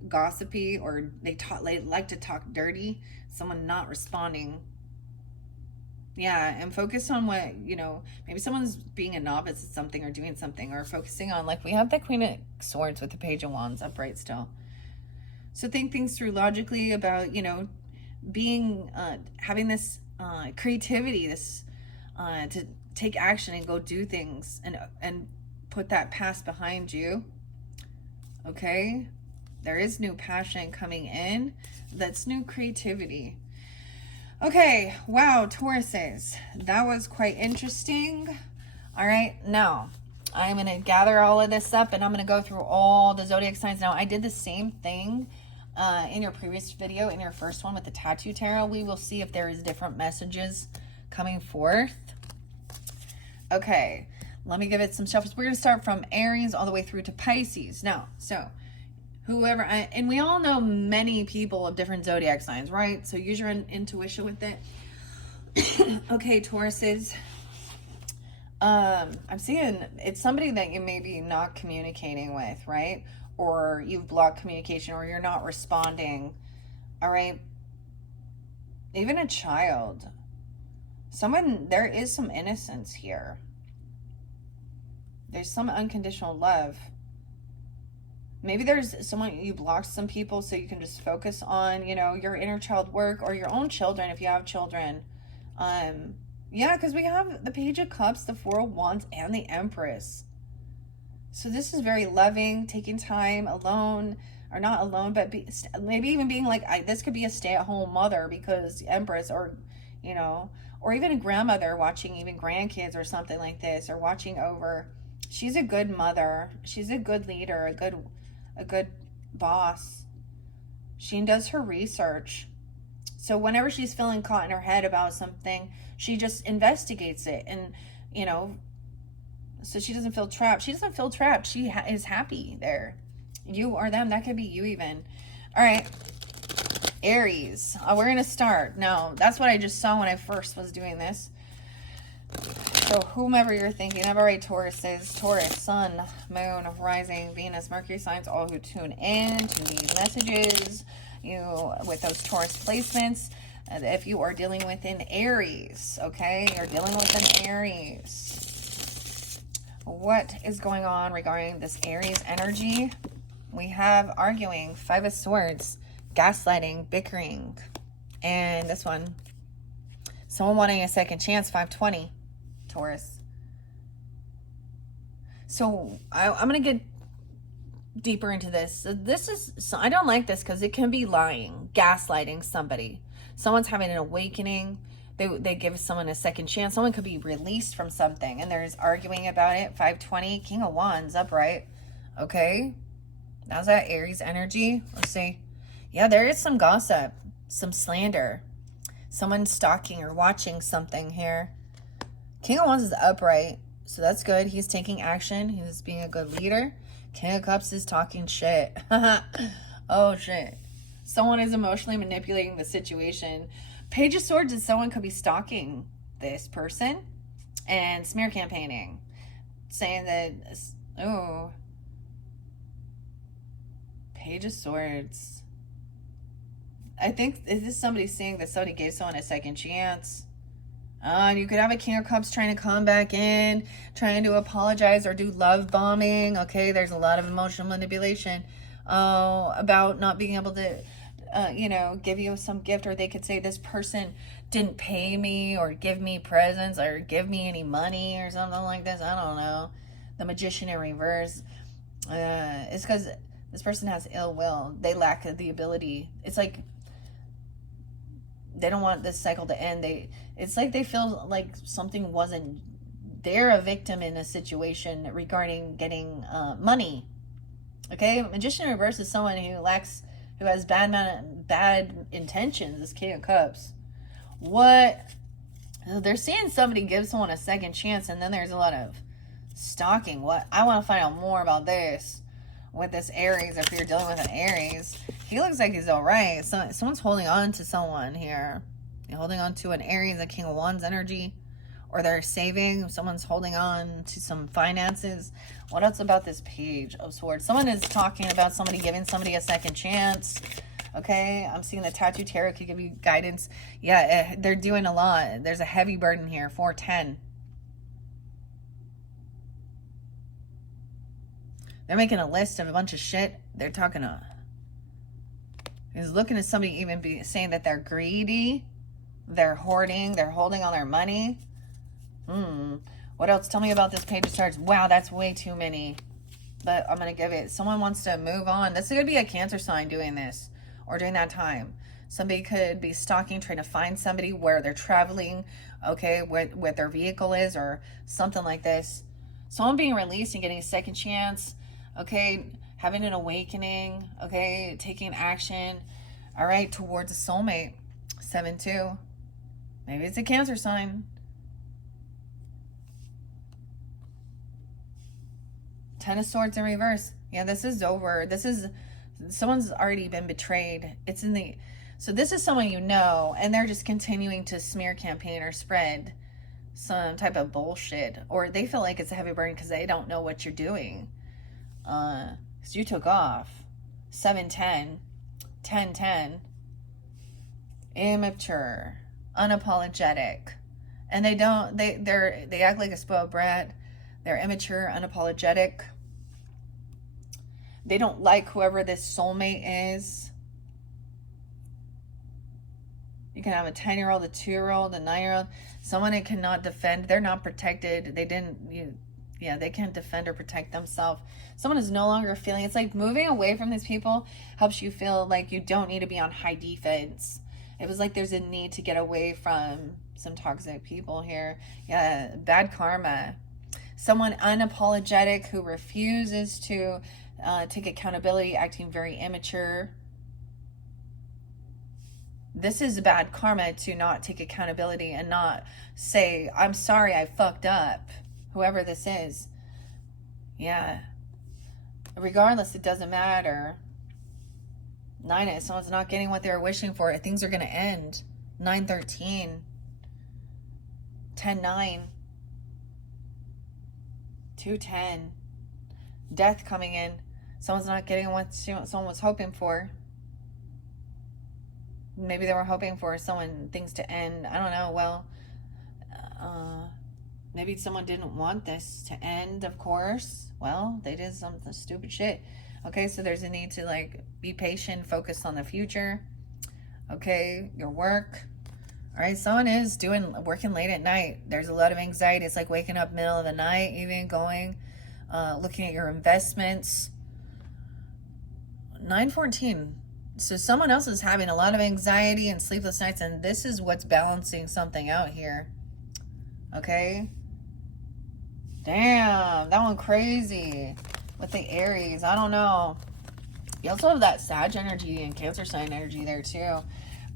gossipy, or they like to talk dirty. Someone not responding. Yeah, and focus on what, you know, maybe someone's being a novice at something or doing something, or focusing on, like, we have the Queen of Swords with the Page of Wands upright still. So think things through logically about, you know, being, having this creativity, this, to take action and go do things and put that past behind you. Okay? There is new passion coming in. That's new creativity. Okay, wow, Tauruses. That was quite interesting. All right, now I'm going to gather all of this up and I'm going to go through all the zodiac signs. Now, I did the same thing in your previous video, in your first one with the Tattoo Tarot. We will see if there is different messages coming forth. Okay, let me give it some shuffles. We're going to start from Aries all the way through to Pisces. Now, so whoever, and we all know many people of different zodiac signs, right? So use your intuition with it. Okay, Tauruses. I'm seeing it's somebody that you may be not communicating with, right? Or you've blocked communication, or you're not responding. All right. Even a child. There is some innocence here. There's some unconditional love. Maybe there's someone, you blocked some people so you can just focus on, you know, your inner child work, or your own children if you have children. Yeah, because we have the Page of Cups, the Four of Wands, and the Empress. So this is very loving, taking time alone, or not alone, but maybe even being like, this could be a stay-at-home mother because Empress, or, you know, or even a grandmother watching even grandkids or something like this, or watching over. She's a good mother. She's a good leader, a good boss. She does her research. So whenever she's feeling caught in her head about something, she just investigates it, and, you know, so she doesn't feel trapped. She doesn't feel trapped. She is happy there. You or them. That could be you even. All right. Aries. We're going to start. No, that's what I just saw when I first was doing this. So whomever you're thinking of, all right, Tauruses, Taurus, Sun, Moon, Rising, Venus, Mercury signs, all who tune in to these messages, you with those Taurus placements, if you are dealing with an Aries, okay, you're dealing with an Aries. What is going on regarding this Aries energy? We have arguing, 5 of Swords, gaslighting, bickering, and this one, someone wanting a second chance, 520. Taurus. So I'm going to get deeper into this. So this is, I don't like this because it can be lying, gaslighting somebody. Someone's having an awakening. They give someone a second chance. Someone could be released from something and there's arguing about it. 520, King of Wands, upright. Okay. How's that Aries energy? Let's see. Yeah, there is some gossip, some slander. Someone stalking or watching something here. King of Wands is upright, so that's good. He's taking action. He's being a good leader. King of Cups is talking shit. Oh, shit. Someone is emotionally manipulating the situation. Page of Swords is someone could be stalking this person and smear campaigning. Saying that, oh. Page of Swords. I think, is this somebody saying that somebody gave someone a second chance? You could have a King of Cups trying to come back in, trying to apologize or do love bombing. Okay, there's a lot of emotional manipulation about not being able to, you know, give you some gift. Or they could say this person didn't pay me or give me presents or give me any money or something like this. I don't know. The Magician in reverse. It's because this person has ill will. They lack the ability. It's like they don't want this cycle to end. It's like they feel like something wasn't, they're a victim in a situation regarding getting money. Okay, Magician in reverse is someone who has bad intentions. This King of Cups. What? They're seeing somebody give someone a second chance, and then there's a lot of stalking. What? I want to find out more about this with this Aries. If you're dealing with an Aries, he looks like he's all right. So someone's holding on to someone here. You're holding on to an Aries, a King of Wands energy, or they're saving. Someone's holding on to some finances. What else about this Page of Swords? Someone is talking about somebody giving somebody a second chance. Okay, I'm seeing the Tattoo Tarot could give you guidance. Yeah, they're doing a lot. There's a heavy burden here. 410. They're making a list of a bunch of shit. They're talking to... He's looking at somebody even be saying that they're greedy. They're hoarding. They're holding on their money. What else? Tell me about this Page of Swords. Wow, that's way too many. But I'm going to give it... Someone wants to move on. This is going to be a Cancer sign doing this. Or during that time. Somebody could be stalking, trying to find somebody where they're traveling. Okay, what their vehicle is. Or something like this. Someone being released and getting a second chance. Okay, having an awakening. Okay, taking action. All right, towards a soulmate. 7-2. Maybe it's a Cancer sign. 10 of Swords in reverse. Yeah, this is over. This is, someone's already been betrayed. It's in the, so this is someone you know, and they're just continuing to smear campaign or spread some type of bullshit. Or they feel like it's a heavy burden because they don't know what you're doing. So you took off. 7-10. 10-10. Immature. Unapologetic. And they don't, they act like a spoiled brat. They're immature, unapologetic. They don't like whoever this soulmate is. You can have a 10-year-old, a 2-year-old, a 9-year-old. Someone that cannot defend. They're not protected. They can't defend or protect themselves. Someone is no longer feeling, it's like moving away from these people helps you feel like you don't need to be on high defense. It was like there's a need to get away from some toxic people here. Yeah, bad karma. Someone unapologetic who refuses to take accountability, acting very immature. This is bad karma to not take accountability and not say, I'm sorry, I fucked up. Whoever this is. Yeah. Regardless, it doesn't matter. 9 is someone's not getting what they're wishing for. Things are going to end. 9-13. 10-9. 2-10. Death coming in. Someone's not getting what someone was hoping for. Maybe they were hoping for things to end. I don't know. Well, maybe someone didn't want this to end, of course. Well, they did some stupid shit. Okay, so there's a need to, like, be patient, focus on the future. Okay, your work. All right, someone is working late at night. There's a lot of anxiety. It's like waking up middle of the night, even going, looking at your investments. 9-14. So someone else is having a lot of anxiety and sleepless nights, and this is what's balancing something out here. Okay? Damn, that one crazy. With the Aries, I don't know. You also have that Sag energy and Cancer sign energy there too.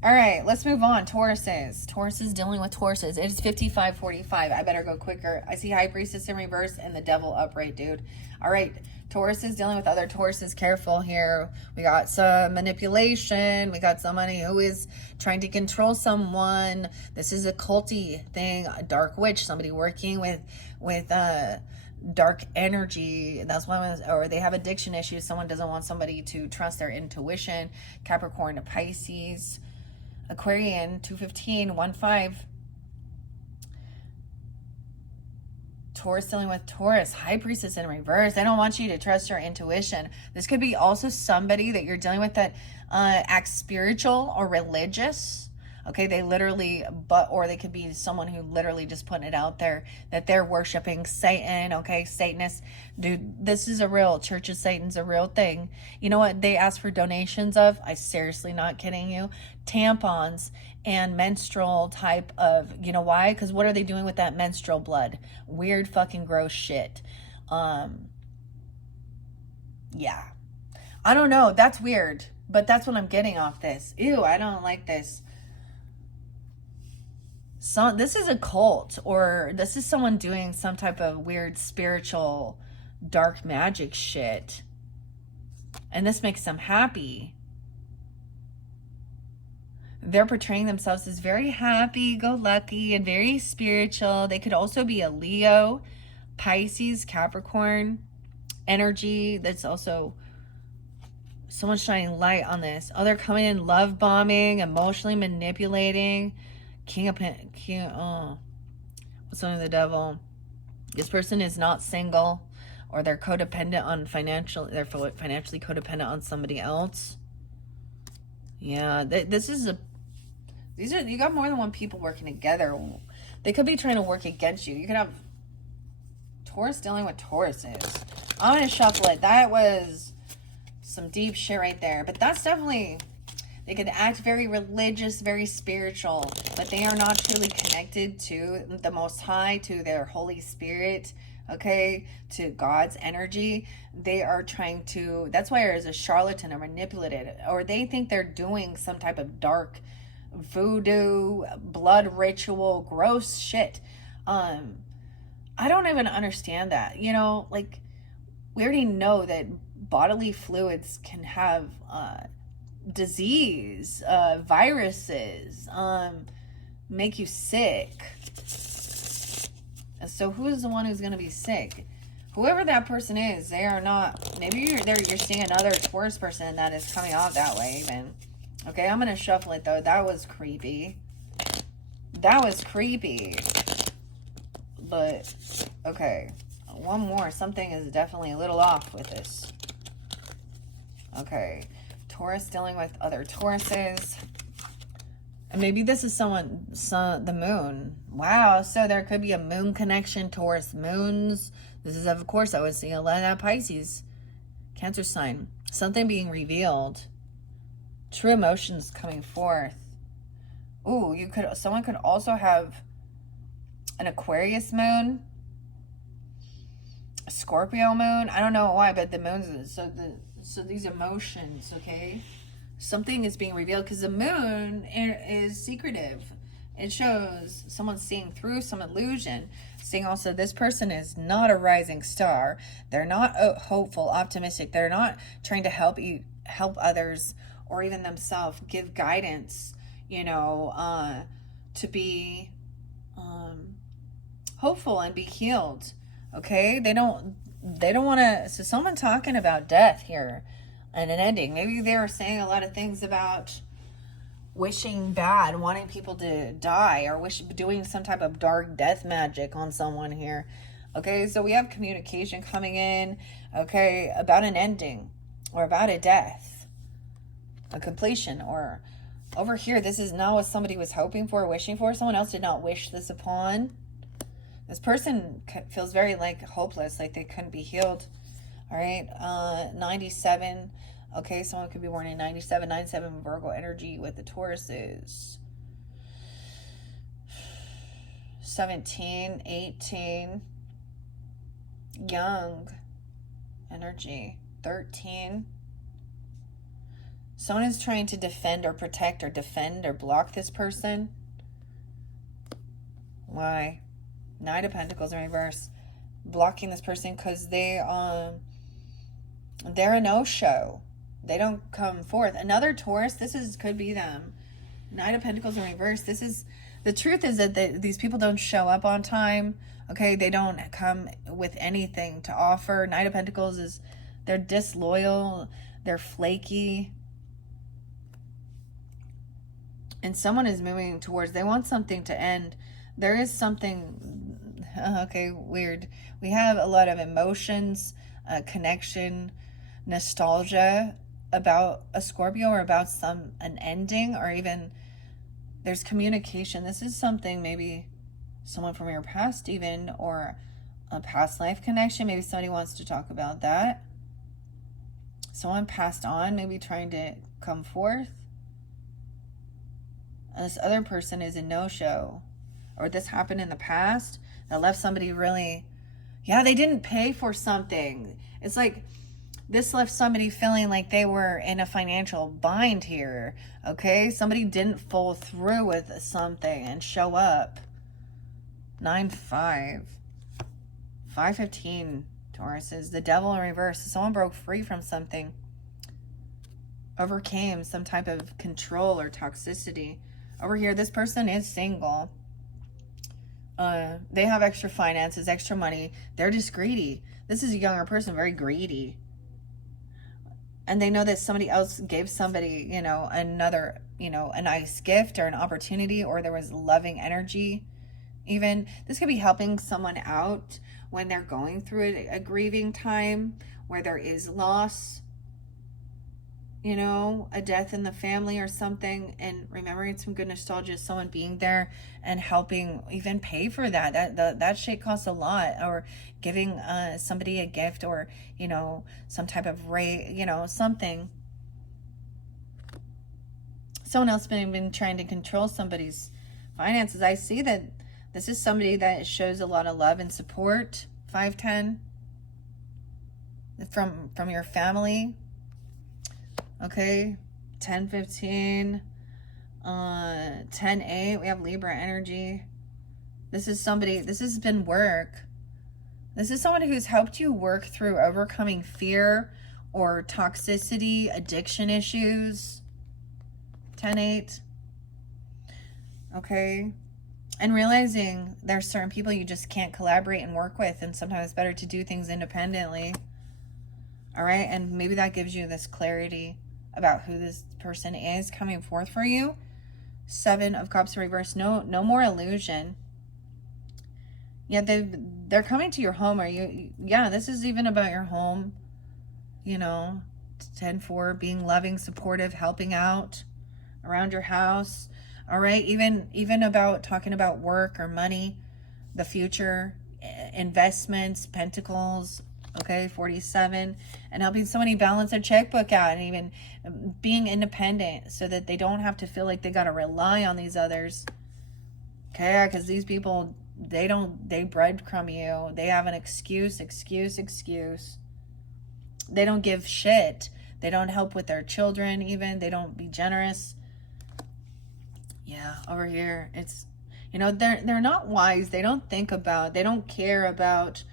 All right, let's move on. Tauruses. Tauruses dealing with Tauruses. It is 55-45. I better go quicker. I see High Priestess in reverse and the Devil upright, dude. All right, Tauruses dealing with other Tauruses. Careful here. We got some manipulation. We got somebody who is trying to control someone. This is a culty thing, a dark witch, somebody working with dark energy. That's why, or they have addiction issues. Someone doesn't want somebody to trust their intuition. Capricorn to Pisces. Aquarian, 215, 1-5. Taurus dealing with Taurus. High Priestess in reverse. They don't want you to trust your intuition. This could be also somebody that you're dealing with that acts spiritual or religious. Okay, they literally, or they could be someone who literally just putting it out there that they're worshiping Satan. Okay, Satanists. Dude, this is a real, Church of Satan's a real thing. You know what they ask for donations of? I seriously not kidding you. Tampons and menstrual type of, you know why? Because what are they doing with that menstrual blood? Weird fucking gross shit. Yeah. I don't know. That's weird. But that's what I'm getting off this. Ew, I don't like this. So this is a cult, or this is someone doing some type of weird spiritual dark magic shit, and this makes them happy. They're portraying themselves as very happy go lucky and very spiritual. They could also be a Leo, Pisces, Capricorn energy. That's also someone shining light on this. Oh, they're coming in love bombing, emotionally manipulating. What's under the Devil? This person is not single, or they're codependent on they're financially codependent on somebody else. Yeah, you got more than one people working together. They could be trying to work against you. You could have Taurus dealing with Tauruses. I'm going to shuffle it. That was some deep shit right there. But that's definitely, they could act very religious, very spiritual, but they are not truly connected to the Most High, to their Holy Spirit, okay, to God's energy. They are trying to, that's why there's a charlatan or manipulated, or they think they're doing some type of dark voodoo, blood ritual, gross shit. I don't even understand that. You know, like, we already know that bodily fluids can have disease, viruses, make you sick. So who's the one who's going to be sick? Whoever that person is, they are not, maybe you're seeing another Taurus person that is coming out that way even. Okay, I'm going to shuffle it though. That was creepy. That was creepy. But, okay. One more. Something is definitely a little off with this. Okay. Taurus dealing with other Tauruses. And maybe this is the moon. Wow. So there could be a moon connection. Taurus moons. This is, of course, I was seeing a lot of that Pisces. Cancer sign. Something being revealed. True emotions coming forth. Ooh, someone could also have an Aquarius moon, a Scorpio moon. I don't know why, but the moons, so these emotions, okay? Something is being revealed because the moon is secretive. It shows someone seeing through some illusion. Seeing also this person is not a rising star. They're not hopeful, optimistic. They're not trying to help others or even themselves give guidance, you know, to be hopeful and be healed. Okay, they don't want to. So someone talking about death here and an ending. Maybe they were saying a lot of things about wishing bad, wanting people to die, or doing some type of dark death magic on someone here. Okay, so we have communication coming in, okay, about an ending or about a death, a completion, or over here, this is not what somebody was hoping for, wishing for. Someone else did not wish this upon. This person feels very like hopeless, like they couldn't be healed. All right, 97. Okay, someone could be born in 97. 97 Virgo energy with the Taurus is 17, 18. Young energy, 13. Someone is trying to defend or protect or defend or block this person. Why? Knight of Pentacles in reverse. Blocking this person because they're a no-show. They don't come forth. Another Taurus, could be them. Knight of Pentacles in reverse. The truth is that these people don't show up on time. Okay, they don't come with anything to offer. Knight of Pentacles they're disloyal, they're flaky. And someone is moving towards, they want something to end. There is something, okay, weird. We have a lot of emotions, connection, nostalgia about a Scorpio or about an ending, or even there's communication. This is something, maybe someone from your past even, or a past life connection. Maybe somebody wants to talk about that. Someone passed on, maybe trying to come forth. And this other person is a no-show, or this happened in the past that left somebody really, they didn't pay for something. It's like this left somebody feeling like they were in a financial bind here. Okay, somebody didn't follow through with something and show up. 9-5, 5-15. Taurus is the Devil in reverse. Someone broke free from something, overcame some type of control or toxicity. Over here, this person is single. They have extra finances, extra money. They're just greedy. This is a younger person, very greedy. And they know that somebody else gave somebody, another, a nice gift or an opportunity, or there was loving energy. Even this could be helping someone out when they're going through a grieving time where there is loss, a death in the family or something, and remembering some good nostalgia, someone being there and helping even pay for that shit costs a lot, or giving somebody a gift, or some type of rate, something. Someone else been trying to control somebody's finances. I see that this is somebody that shows a lot of love and support. 5-10 from your family. Okay, 10-15, 10-8. We have Libra energy. This is somebody, this has been work. This is someone who's helped you work through overcoming fear or toxicity, addiction issues. 10-8. Okay. And realizing there's certain people you just can't collaborate and work with, and sometimes it's better to do things independently. All right, and maybe that gives you this clarity about who this person is coming forth for you. 7 of Cups reverse. No more illusion. Yeah, they're coming to your home. This is even about your home. 10-4, being loving, supportive, helping out around your house. All right, even about talking about work or money, the future, investments, pentacles. Okay, 47, and helping somebody balance their checkbook out, and even being independent so that they don't have to feel like they got to rely on these others. Okay, because these people, they breadcrumb you. They have an excuse. They don't give shit. They don't help with their children even. They don't be generous. Yeah, over here, it's, they're not wise. They don't think about, they don't care about,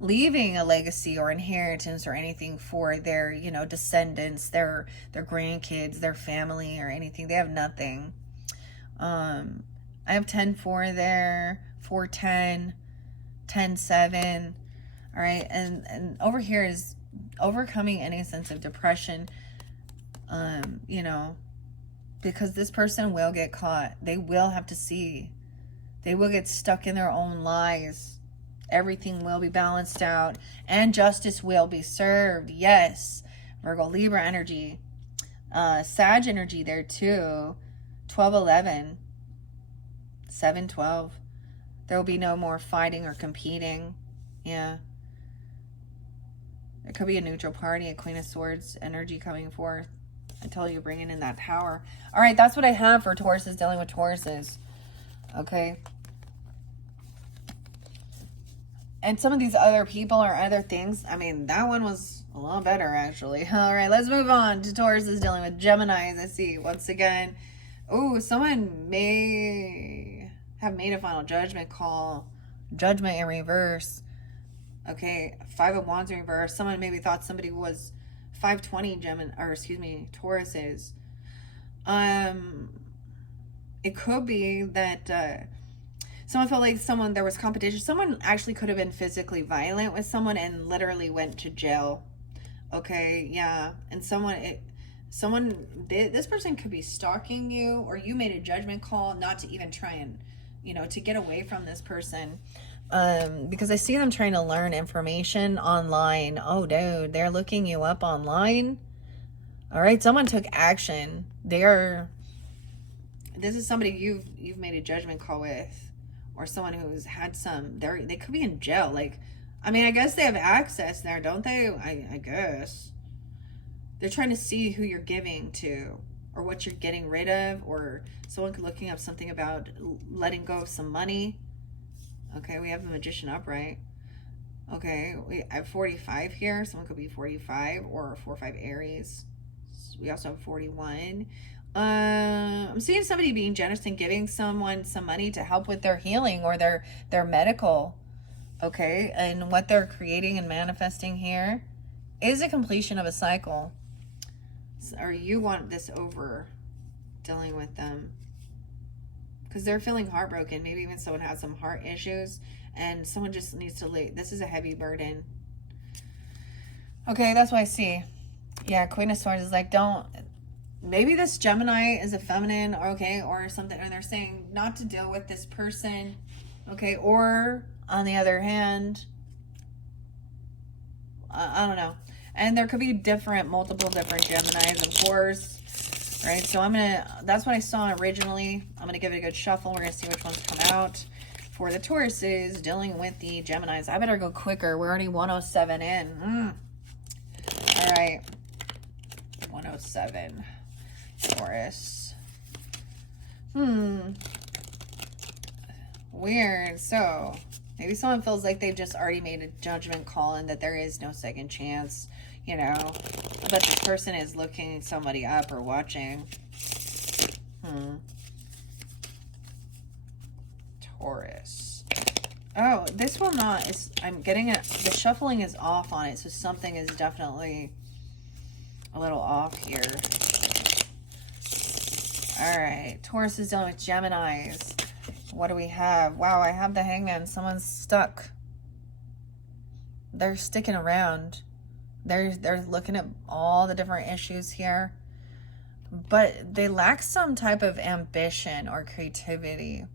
leaving a legacy or inheritance or anything for their, you know, descendants, their grandkids, their family or anything. They have nothing. I have 10-4 there, 4-10, 10-7. All right, and over here is overcoming any sense of depression, you know, because this person will get caught. They will have to see. They will get stuck in their own lies. Everything will be balanced out and justice will be served. Yes. Virgo, Libra energy. Sag energy there too. 12-11. 7-12. There will be no more fighting or competing. Yeah. There could be a neutral party, a Queen of Swords energy coming forth. I told you, bringing in that power. All right, that's what I have for Tauruses, dealing with Tauruses. Okay. And some of these other people or other things, I mean, that one was a lot better, actually. All right, let's move on to Tauruses dealing with Geminis. I see, once again. Oh, someone may have made a final judgment call. Judgment in reverse. Okay, 5 of Wands in reverse. Someone maybe thought somebody was 520 Tauruses. It could be that someone felt like there was competition. Someone actually could have been physically violent with someone and literally went to jail. Okay, yeah. And this person could be stalking you, or you made a judgment call not to even try and, you know, to get away from this person. Because I see them trying to learn information online. Oh, dude, they're looking you up online. All right, someone took action. This is somebody you've made a judgment call with, or someone who's had they could be in jail. Like, I mean, I guess they have access there, don't they? I guess they're trying to see who you're giving to, or what you're getting rid of, or someone looking up something about letting go of some money. Okay, we have the Magician upright. Okay, we have 45 here. Someone could be 45 or 4-5 Aries. We also have 41. I'm seeing somebody being generous and giving someone some money to help with their healing or their medical. Okay, and what they're creating and manifesting here is a completion of a cycle. Or you want this over, dealing with them. Because they're feeling heartbroken. Maybe even someone has some heart issues and someone just needs to leave. This is a heavy burden. Okay, that's what I see. Yeah, Queen of Swords is like, maybe this Gemini is a feminine, okay, or something, and they're saying not to deal with this person, okay, or on the other hand, I don't know. And there could be multiple different Geminis, of course. Right, so that's what I saw originally. I'm gonna give it a good shuffle. We're gonna see which ones come out for the Tauruses dealing with the Geminis. I better go quicker. We're already 107 in. All right, 107 Taurus. Weird. So maybe someone feels like they've just already made a judgment call and that there is no second chance, you know, but this person is looking somebody up or watching. Taurus. Oh, this will not. I'm getting it. The shuffling is off on it, so something is definitely a little off here. All right, Taurus is dealing with Geminis. What do we have? Wow, I have the Hangman. Someone's stuck. They're sticking around. They're looking at all the different issues here, but they lack some type of ambition or creativity.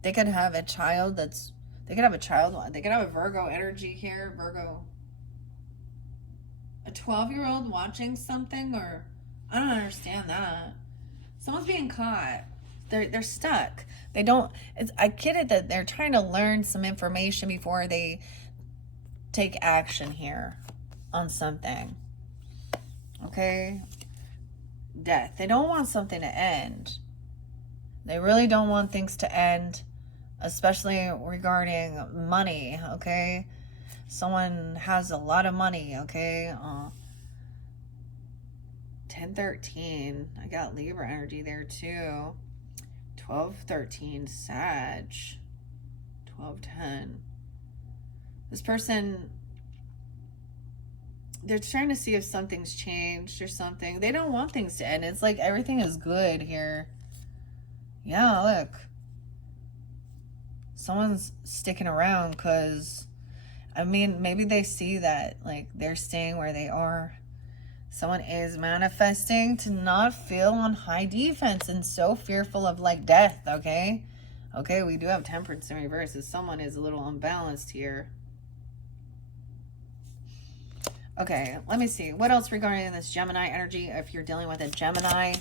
They could have a child they could have a Virgo energy here, a 12-year-old watching something, or I don't understand that. Someone's being caught. They're stuck. I get it that they're trying to learn some information before they take action here on something. Okay? Death. They don't want something to end. They really don't want things to end, especially regarding money, okay? Someone has a lot of money, okay? 10-13. I got Libra energy there too. 12-13 Sag. 12-10. This person, they're trying to see if something's changed or something. They don't want things to end. It's like everything is good here. Yeah, look. Someone's sticking around because, I mean, maybe they see that, like, they're staying where they are. Someone is manifesting to not feel on high defense and so fearful of, like, death, okay? Okay, we do have temperance in reverse. So someone is a little unbalanced here. Okay, let me see. What else regarding this Gemini energy? If you're dealing with a Gemini,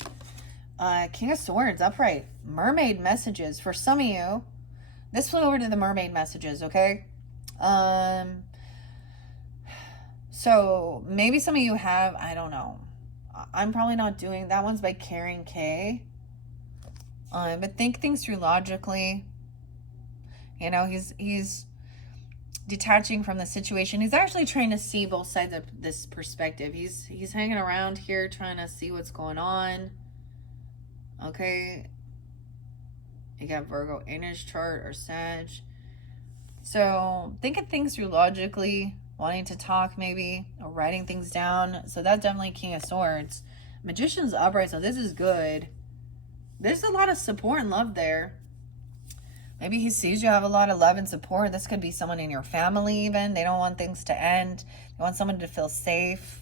King of Swords, upright. Mermaid messages. For some of you, this flew over to the mermaid messages, okay? So maybe some of you have, I don't know. I'm probably not doing, that one's by Karen K. But think things through logically. You know, he's detaching from the situation. He's actually trying to see both sides of this perspective. He's hanging around here trying to see what's going on. Okay. You got Virgo in his chart or Sag. So thinking things through logically, wanting to talk maybe, or writing things down. So that's definitely King of Swords. Magician's upright, so this is good. There's a lot of support and love there. Maybe he sees you have a lot of love and support. This could be someone in your family even. They don't want things to end. They want someone to feel safe.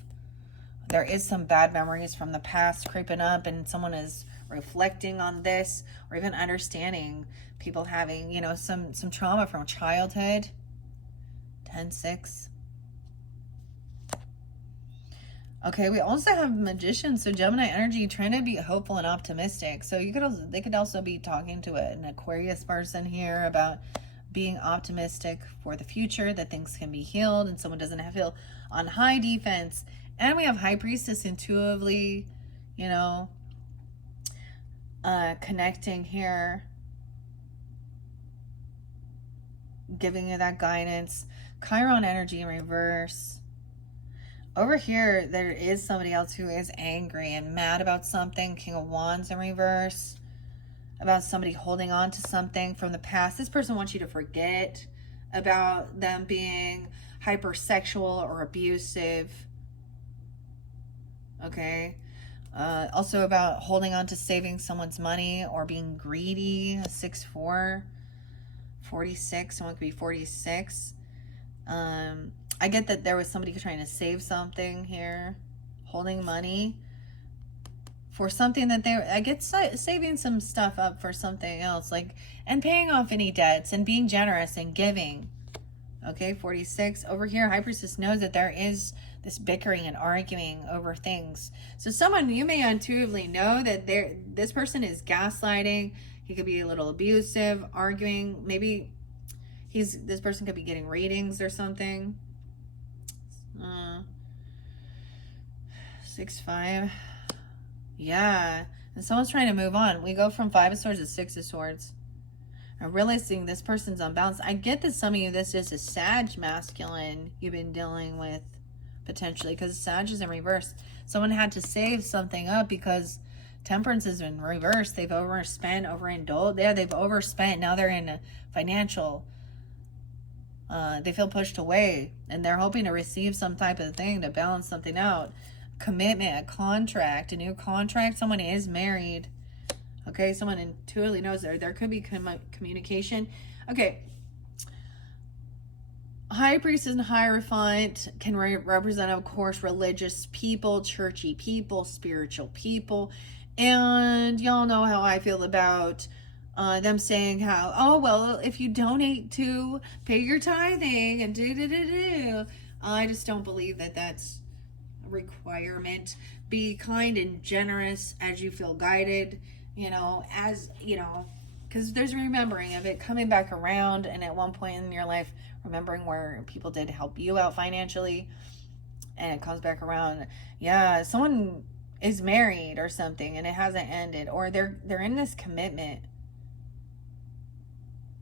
There is some bad memories from the past creeping up, and someone is reflecting on this, or even understanding people having, you know, some trauma from childhood. 10-6. Okay, we also have Magician, so Gemini energy, trying to be hopeful and optimistic. So they could also be talking to an Aquarius person here about being optimistic for the future, that things can be healed and someone doesn't have to feel on high defense. And we have High Priestess intuitively, you know, connecting here, giving you that guidance. Chiron energy in reverse. Over here, there is somebody else who is angry and mad about something. King of Wands in reverse. About somebody holding on to something from the past. This person wants you to forget about them being hypersexual or abusive. Okay. Also about holding on to saving someone's money or being greedy. 6-4. 46. Someone could be 46. I get that there was somebody trying to save something here, holding money for something that I get saving some stuff up for something else, like, and paying off any debts and being generous and giving. Okay, 46. Over here, High Priestess knows that there is this bickering and arguing over things. So someone, you may intuitively know that this person is gaslighting. He could be a little abusive, arguing. Maybe this person could be getting ratings or something. 6-5. Yeah. And someone's trying to move on. We go from 5 of Swords to 6 of Swords. I'm realizing this person's unbalanced. I get that some of you, this is a Sag masculine you've been dealing with potentially, because Sag is in reverse. Someone had to save something up because Temperance is in reverse. They've overspent, overindulged. Yeah, they've overspent. Now they're in a financial, they feel pushed away, and they're hoping to receive some type of thing to balance something out. Commitment, a contract, a new contract. Someone is married. Okay, someone intuitively knows there could be communication. Okay. High Priest and Hierophant can represent, of course, religious people, churchy people, spiritual people. And y'all know how I feel about them saying how, oh, well, if you donate to pay your tithing and do. I just don't believe that that's a requirement. Be kind and generous as you feel guided, you know, as, you know, because there's remembering of it coming back around, and at one point in your life, remembering where people did help you out financially, and it comes back around. Yeah, someone is married or something, and it hasn't ended, or they're in this commitment.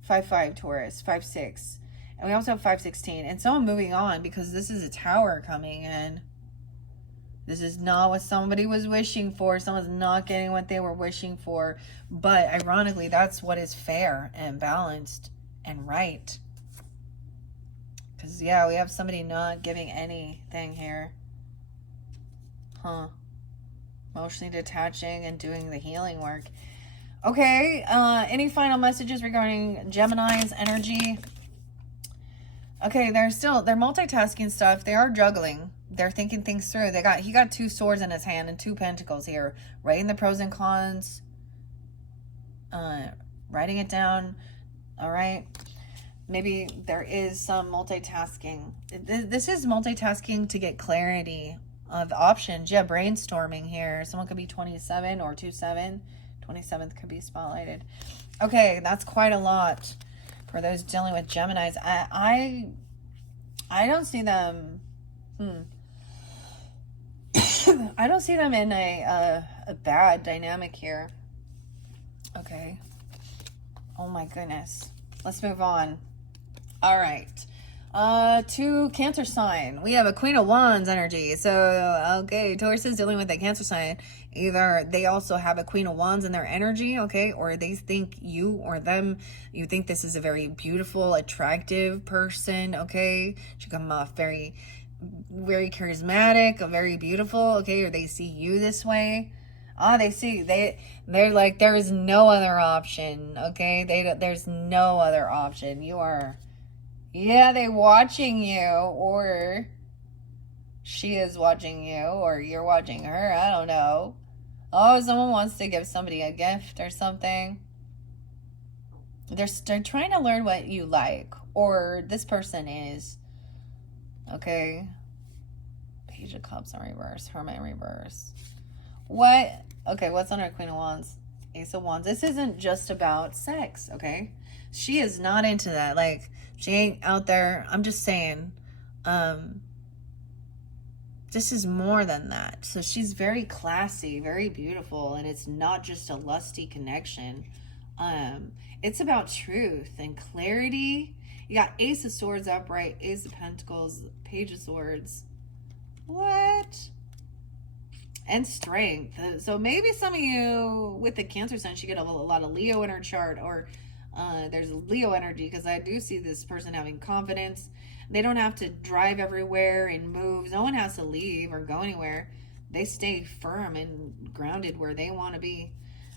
5-5 Taurus, 5-6, and we also have 5-16, and someone moving on because this is a Tower coming in. This is not what somebody was wishing for. Someone's not getting what they were wishing for. But ironically, that's what is fair and balanced and right. Because, yeah, we have somebody not giving anything here. Huh. Emotionally detaching and doing the healing work. Okay, any final messages regarding Gemini's energy? Okay, they're multitasking stuff. They are juggling. They're thinking things through. He got 2 swords in his hand and 2 pentacles here. Writing the pros and cons. Writing it down. All right. Maybe there is some multitasking. This is multitasking to get clarity of options. Yeah, brainstorming here. Someone could be 27 or 27. 27th could be spotlighted. Okay, that's quite a lot for those dealing with Geminis. I don't see them. I don't see them in a bad dynamic here. Okay. Oh my goodness. Let's move on. All right. To Cancer sign, we have a Queen of Wands energy. So, okay, Taurus is dealing with a Cancer sign. Either they also have a Queen of Wands in their energy, okay, or they think you think this is a very beautiful, attractive person, okay? She come off very, very charismatic, very beautiful, okay, or they see you this way. They're like, there is no other option, okay? There's no other option. You are... Yeah, they watching you, or she is watching you, or you're watching her. I don't know. Oh, someone wants to give somebody a gift or something. They're trying to learn what you like, or this person is. Okay. Page of Cups in reverse, Hermit in reverse. What? Okay, what's on our Queen of Wands? Ace of Wands. This isn't just about sex, okay? She is not into that. Like, she ain't out there. I'm just saying, this is more than that. So she's very classy, very beautiful, and it's not just a lusty connection. It's about truth and clarity. You got Ace of Swords upright, Ace of Pentacles, Page of Swords. What? And strength. So maybe some of you with the Cancer sign should get a lot of Leo in her chart, or there's Leo energy, because I do see this person having confidence. They don't have to drive everywhere and move. No one has to leave or go anywhere. They stay firm and grounded where they want to be.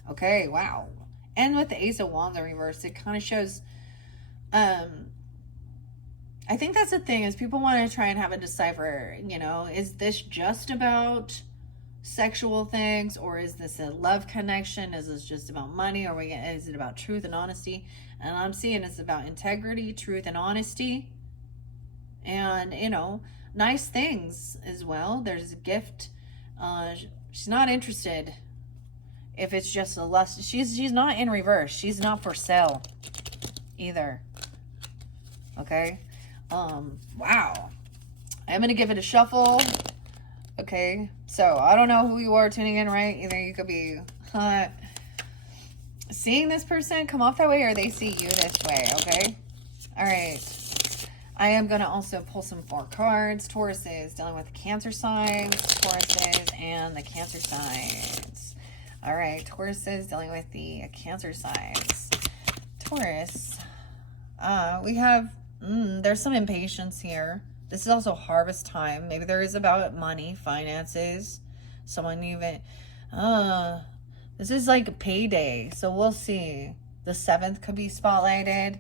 Okay, wow. And with the Ace of Wands in reverse, it kind of shows, I think that's the thing, is people want to try and have a decipher, is this just about sexual things, or is this a love connection? Is this just about money, or is it about truth and honesty? And I'm seeing it's about integrity, truth, and honesty, and nice things as well. There's a gift. She's not interested if it's just a lust. She's not in reverse. She's not for sale either. Okay. Wow. I'm gonna give it a shuffle. Okay, so I don't know who you are tuning in, right? Either you could be seeing this person come off that way, or they see you this way, okay? All right. I am going to also pull some 4 cards. Tauruses dealing with Cancer signs. Tauruses and the Cancer signs. All right, Tauruses dealing with the Cancer signs. Taurus. We have, there's some impatience here. This is also harvest time. Maybe there is about money, finances. Someone even... this is like payday. So we'll see. The 7th could be spotlighted.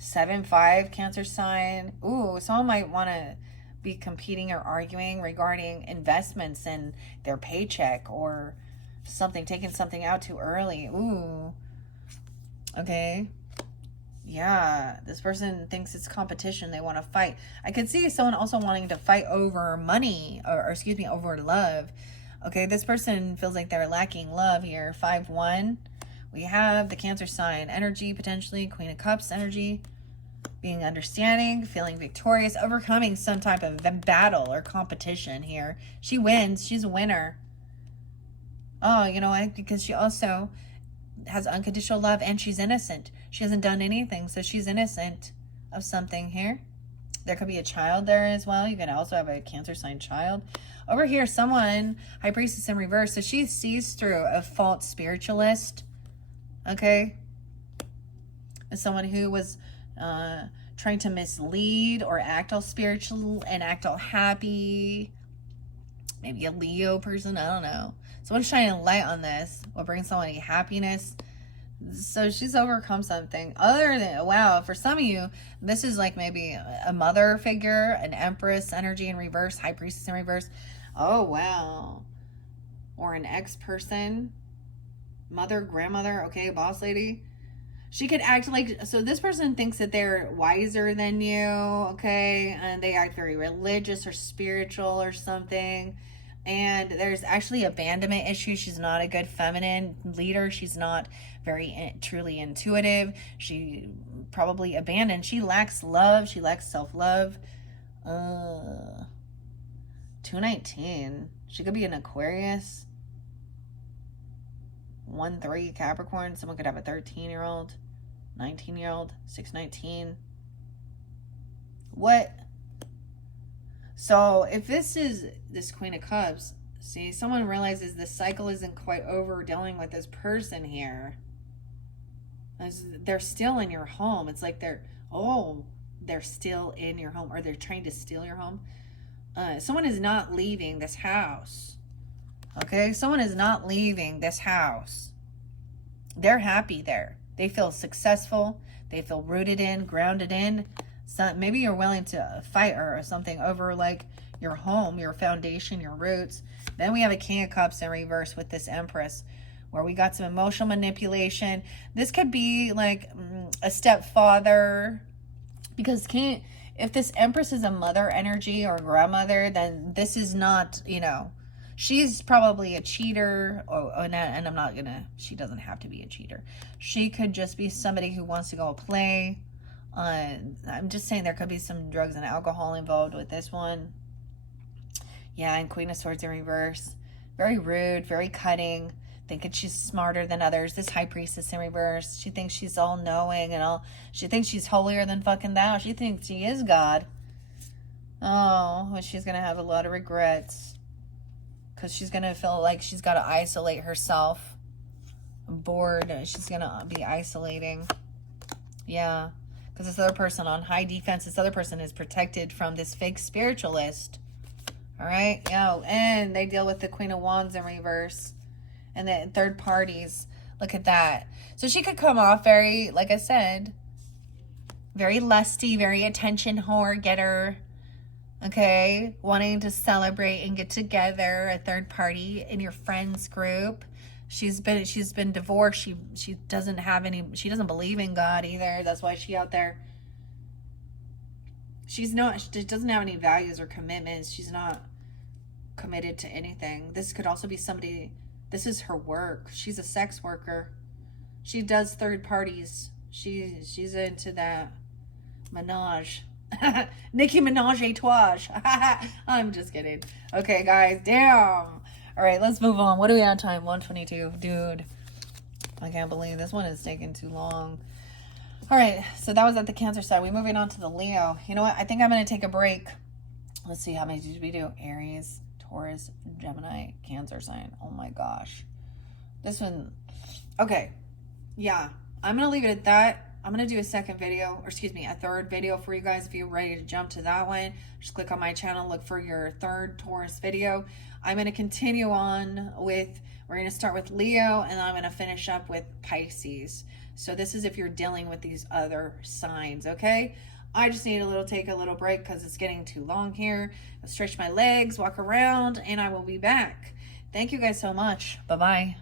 7-5 Cancer sign. Ooh, someone might want to be competing or arguing regarding investments and their paycheck, or something, taking something out too early. Ooh. Okay. Yeah, this person thinks it's competition. They want to fight. I could see someone also wanting to fight over money, or excuse me, over love. Okay, this person feels like they're lacking love here. 5-1. We have the Cancer sign energy, potentially. Queen of Cups energy. Being understanding, feeling victorious, overcoming some type of battle or competition here. She wins. She's a winner. Oh, you know what? Because she also has unconditional love, and she's innocent. She hasn't done anything, so she's innocent of something here. There could be a child there as well. You can also have a Cancer sign child. Over here, someone, High Priestess in reverse, so she sees through a false spiritualist, okay? As someone who was trying to mislead or act all spiritual and act all happy. Maybe a Leo person, I don't know. Someone's shining light on this. What brings somebody happiness? So she's overcome something. Other than, wow, for some of you, this is like maybe a mother figure, an empress energy in reverse, high priestess in reverse. Oh, wow. Or an ex-person, mother, grandmother, okay, boss lady. She could act like, so this person thinks that they're wiser than you, okay, and they act very religious or spiritual or something. And there's actually abandonment issues. She's not a good feminine leader. She's not very truly intuitive. She probably abandoned. She lacks love. She lacks self-love. 219. She could be an Aquarius. 1-3 Capricorn. Someone could have a 13-year-old, 19-year-old, 619. What? So if this is this Queen of Cups, see, someone realizes the cycle isn't quite over dealing with this person here. They're still in your home. It's like they're still in your home, or they're trying to steal your home. Someone is not leaving this house. Okay? Someone is not leaving this house. They're happy there. They feel successful. They feel rooted in, grounded in. So maybe you're willing to fight her or something over like your home, your foundation, your roots. Then we have a King of Cups in reverse with this Empress, where we got some emotional manipulation. This could be like a stepfather, because if this Empress is a mother energy or grandmother, then this is not, she's probably a cheater, and I'm not gonna, she doesn't have to be a cheater. She could just be somebody who wants to go play. I'm just saying there could be some drugs and alcohol involved with this one. Yeah, and Queen of Swords in reverse. Very rude, very cutting, thinking she's smarter than others. This High Priestess in reverse. She thinks she's all knowing and all. She thinks she's holier than fucking thou. She thinks she is God. Oh, but she's going to have a lot of regrets, because she's going to feel like she's got to isolate herself. Bored. She's going to be isolating. Yeah. Because this other person on high defense, this other person is protected from this fake spiritualist. All right? And they deal with the Queen of Wands in reverse. And the third parties. Look at that. So she could come off very, like I said, very lusty, very attention whore getter. Okay? Wanting to celebrate and get together, a third party in your friends group. She's been divorced. She doesn't have any, she doesn't believe in God either. That's why she out there. She doesn't have any values or commitments. She's not committed to anything. This could also be somebody, this is her work. She's a sex worker. She does third parties. She's into that menage. Nicki Minaj et toi. I'm just kidding. Okay, guys, damn. All right, let's move on. What do we have time? 1:22. Dude, I can't believe this one is taking too long. All right, so that was at the Cancer side. We're moving on to the Leo. You know what? I think I'm going to take a break. Let's see, how many did we do? Aries, Taurus, Gemini, Cancer sign. Oh my gosh. This one. Okay. Yeah, I'm going to leave it at that. I'm going to do a second video, or excuse me, a third video for you guys. If you're ready to jump to that one, just click on my channel, look for your third Taurus video. I'm going to continue on with, we're going to start with Leo, and then I'm going to finish up with Pisces. So this is if you're dealing with these other signs, okay? I just need take a little break because it's getting too long here. I'll stretch my legs, walk around, and I will be back. Thank you guys so much. Bye-bye.